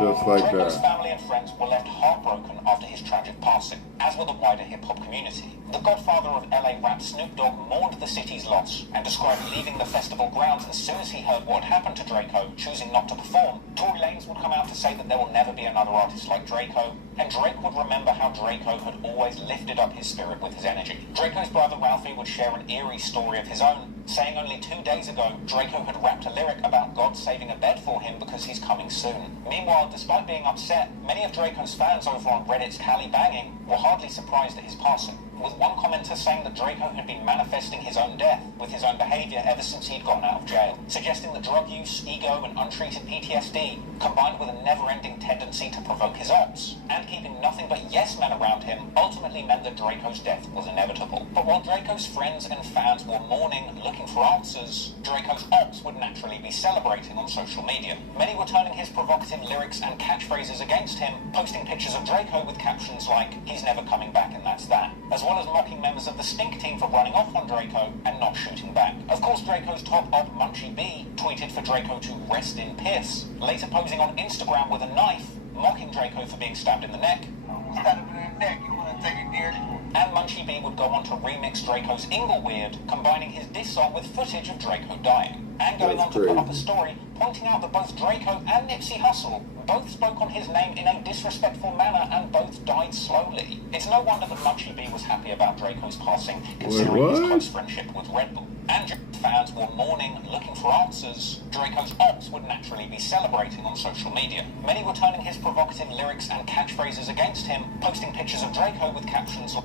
Just like Draco's that. family and friends were left heartbroken after his tragic passing, as were the wider hip-hop community. The godfather of LA rap, Snoop Dogg, mourned the city's loss and described leaving the festival grounds as soon as he heard what happened to Draco, choosing not to perform. Tory Lanez would come out to say that there will never be another artist like Draco, and Drake would remember how Draco had always lifted up his spirit with his energy. Draco's brother Ralphie would share an eerie story of his own, saying only 2 days ago Draco had rapped a lyric about God saving a bed for him because he's coming soon. Meanwhile, despite being upset, many of Draco's fans over on Reddit's Cali Banging were hardly surprised at his passing, with one commenter saying that Draco had been manifesting his own death with his own behaviour ever since he'd gotten out of jail, suggesting that drug use, ego and untreated PTSD, combined with a never-ending tendency to provoke his ops, and keeping nothing but yes men around him, ultimately meant that Draco's death was inevitable. But while Draco's friends and fans were mourning, looking for answers, Draco's ops would naturally be celebrating on social media. Many were turning his provocative lyrics and catchphrases against him, posting pictures of Draco with captions like, "He's never coming back and that's that," as well as mocking members of the Stink Team for running off on Draco and not shooting back. Of course, Draco's top op, Munchie B, tweeted for Draco to rest in piss, later posing on Instagram with a knife, mocking Draco for being stabbed in the neck. Stabbed him in the neck, you wanna take it, dear? And Munchie B would go on to remix Draco's Ingleweird, combining his diss song with footage of Draco dying, and going on to put up a story pointing out that both Draco and Nipsey Hussle both spoke on his name in a disrespectful manner and both died slowly. It's no wonder that Munchie B was happy about Draco's passing, considering his close friendship with Red Bull. And fans were mourning, looking for answers. Draco's ops would naturally be celebrating on social media. Many were turning his provocative lyrics and catchphrases against him, posting pictures of Draco with captions like,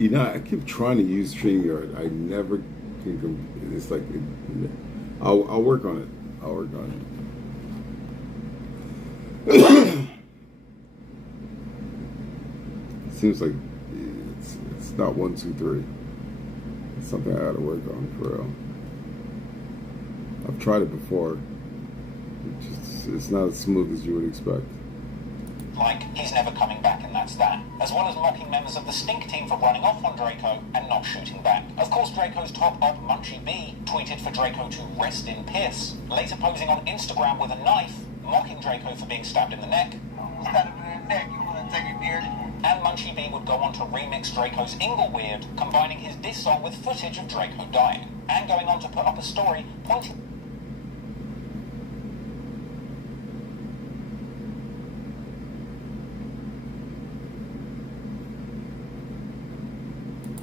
You know, I keep trying to use StreamYard. I never can. It's like, I'll work on it. I'll work on it. Seems like it's not 1, 2, 3. It's something I gotta work on for real. I've tried it before. It's not as smooth as you would expect. like, "He's never coming back and that's that," as well as mocking members of the Stink Team for running off on Draco and not shooting back. Of course, Draco's top op, Munchie B, tweeted for Draco to rest in piss, later posing on Instagram with a knife, mocking Draco for being stabbed in the neck. Stabbed him in the neck, you wanna take it, dear? And Munchie B would go on to remix Draco's Ingleweird, combining his diss song with footage of Draco dying, and going on to put up a story pointing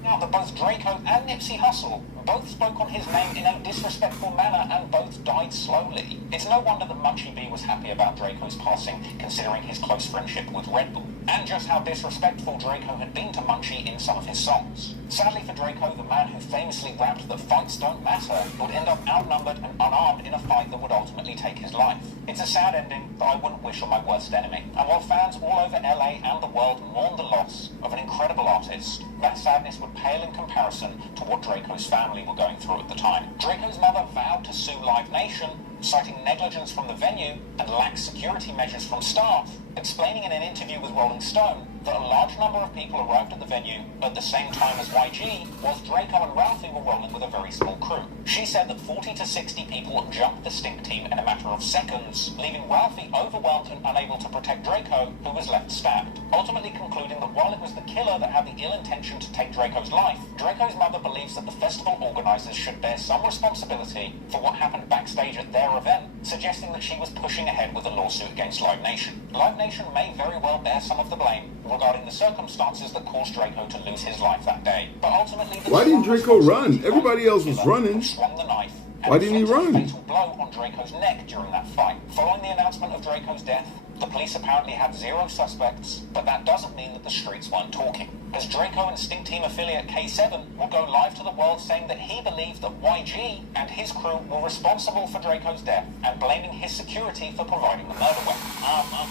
out that both Draco and Nipsey Hussle Both spoke on his name in a disrespectful manner and both died slowly. It's no wonder that Munchie B was happy about Draco's passing, considering his close friendship with Red Bull, and just how disrespectful Draco had been to Munchie in some of his songs. Sadly for Draco, the man who famously rapped that fights don't matter would end up outnumbered and unarmed in a fight that would ultimately take his life. It's a sad ending that I wouldn't wish on my worst enemy. And while fans all over LA and the world mourn the loss of an incredible artist, that sadness would pale in comparison to what Draco's family were going through at the time. Draco's mother vowed to sue Live Nation, citing negligence from the venue and lax security measures from staff, explaining in an interview with Rolling Stone that a large number of people arrived at the venue at the same time as YG, whilst Draco and Ralphie were rolling with a very small crew. She said that 40 to 60 people jumped the Stink team in a matter of seconds, leaving Ralphie overwhelmed and unable to protect Draco, who was left stabbed, ultimately concluding that while it was the killer that had the ill intention to take Draco's life, Draco's mother believes that the festival organisers should bear some responsibility for what happened backstage at their event, suggesting that she was pushing ahead with a lawsuit against Live Nation. Live Nation may very well bear some of the blame regarding the circumstances that caused Draco to lose his life that day. But ultimately, why didn't Draco run? Everybody else was running. Swung the knife. Why didn't he run? A fatal blow on Draco's neck during that fight. Following the announcement of Draco's death, the police apparently had 0 suspects, but that doesn't mean that the streets weren't talking, as Draco and Stink Team affiliate K7 will go live to the world saying that he believed that YG and his crew were responsible for Draco's death and blaming his security for providing the murder weapon.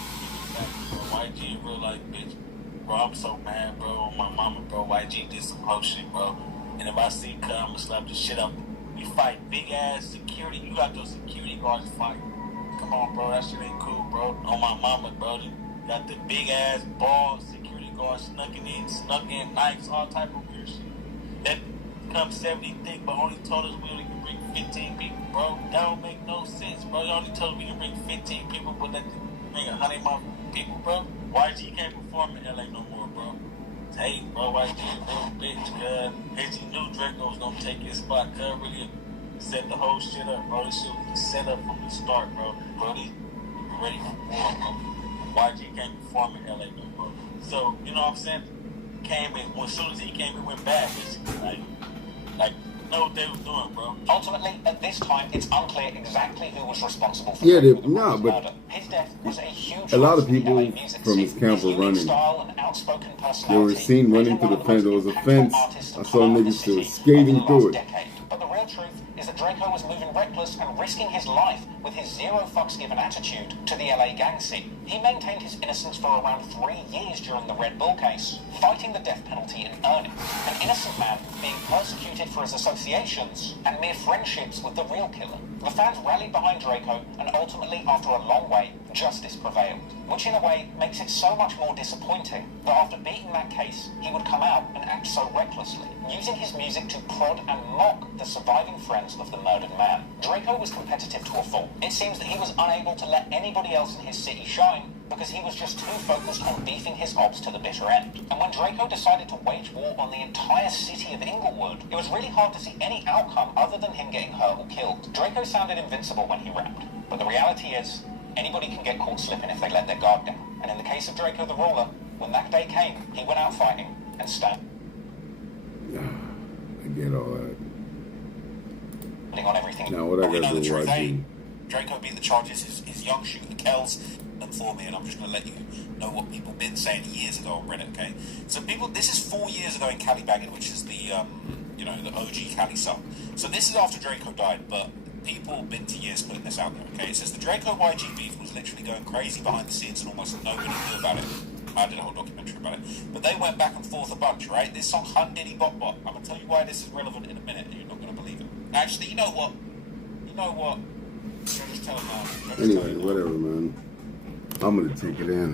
YG real life bitch. Bro, I'm so mad, bro, on my mama, bro. YG did some whole shit, bro. And if I see Cuz, I'ma slap the shit out. You fight big ass security, you got those security guards fight. Come on, bro, that shit ain't cool, bro. On my mama, bro. You got the big ass bald security guards snuck in knives, all type of weird shit. That comes 70 thick, but only told us we only can bring 15 people, bro. That don't make no sense, bro. You only told us we can bring 15 people, but that bring 100 people, bro. YG can't perform in LA no more, bro. Hey, bro, YG a real bitch, cuz. He knew Draco was gonna take his spot, cuz really set the whole shit up, bro. This shit was set up from the start, bro. Brody, ready for war, bro. YG can't perform in LA no more. So, you know what I'm saying? Came in, as soon as he came in, went bad, basically. Like, know what they was doing, bro. Ultimately, at this time, it's unclear exactly who was responsible for but murder. His death was a huge a lot of loss to the people LA music from his scene. camp were unique running. style and outspoken They personality were seen running made him through one the of fence. There was a most fence. impactful artists to I come saw out of the niggas still city skating over the through last it. decade. But the real truth is that Draco was moving reckless and risking his life with his zero fucks given attitude to the LA gang scene. He maintained his innocence for around 3 years during the Red Bull case, fighting the death penalty in earnest. An innocent man being persecuted for his associations and mere friendships with the real killer. The fans rallied behind Draco, and ultimately, after a long wait, justice prevailed. Which in a way makes it so much more disappointing that after beating that case, he would come out and act so recklessly, using his music to prod and mock the surviving friends of the murdered man. Draco was competitive to a fault. It seems that he was unable to let anybody else in his city shine because he was just too focused on beefing his ops to the bitter end. And when Draco decided to wage war on the entire city of Inglewood, it was really hard to see any outcome other than him getting hurt or killed. Draco sounded invincible when he rapped, but the reality is, anybody can get caught slipping if they let their guard down. And in the case of Draco the Ruler, when that day came, he went out fighting and stabbed. I get all that. On everything. Now what I gotta do, YG? Draco beat the charges, his young shooter Kells for me, and I'm just going to let you know what people have been saying years ago on Reddit, okay? So this is 4 years ago in Cali Bangin', which is the OG Cali song. So this is after Draco died, but people have been to years putting this out there, okay? It says the Draco YG beef was literally going crazy behind the scenes and almost nobody knew about it. I did a whole documentary about it. But they went back and forth a bunch, right? This song, Hun Diddy Bop Bop. I'm going to tell you why this is relevant in a minute, and you're not going to believe it. Actually, you know what? Just tell him now. Anyway, whatever, man. I'm gonna take it in.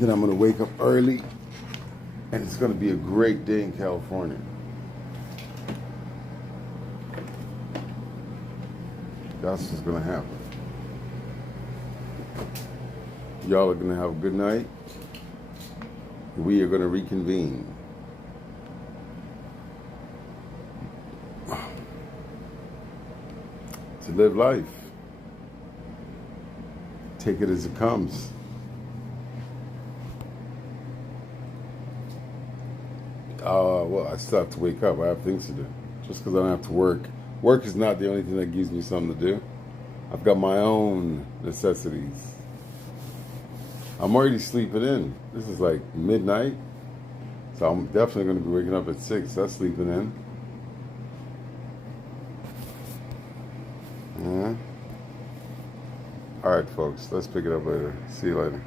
Then I'm gonna wake up early, and it's gonna be a great day in California. That's what's gonna happen. Y'all are gonna have a good night. We are gonna reconvene. To live life. Take it as it comes. Well, I still have to wake up. I have things to do. Just because I don't have to work. Work is not the only thing that gives me something to do. I've got my own necessities. I'm already sleeping in. This is like midnight. So I'm definitely going to be waking up at 6. That's sleeping in. Yeah. All right, folks. Let's pick it up later. See you later.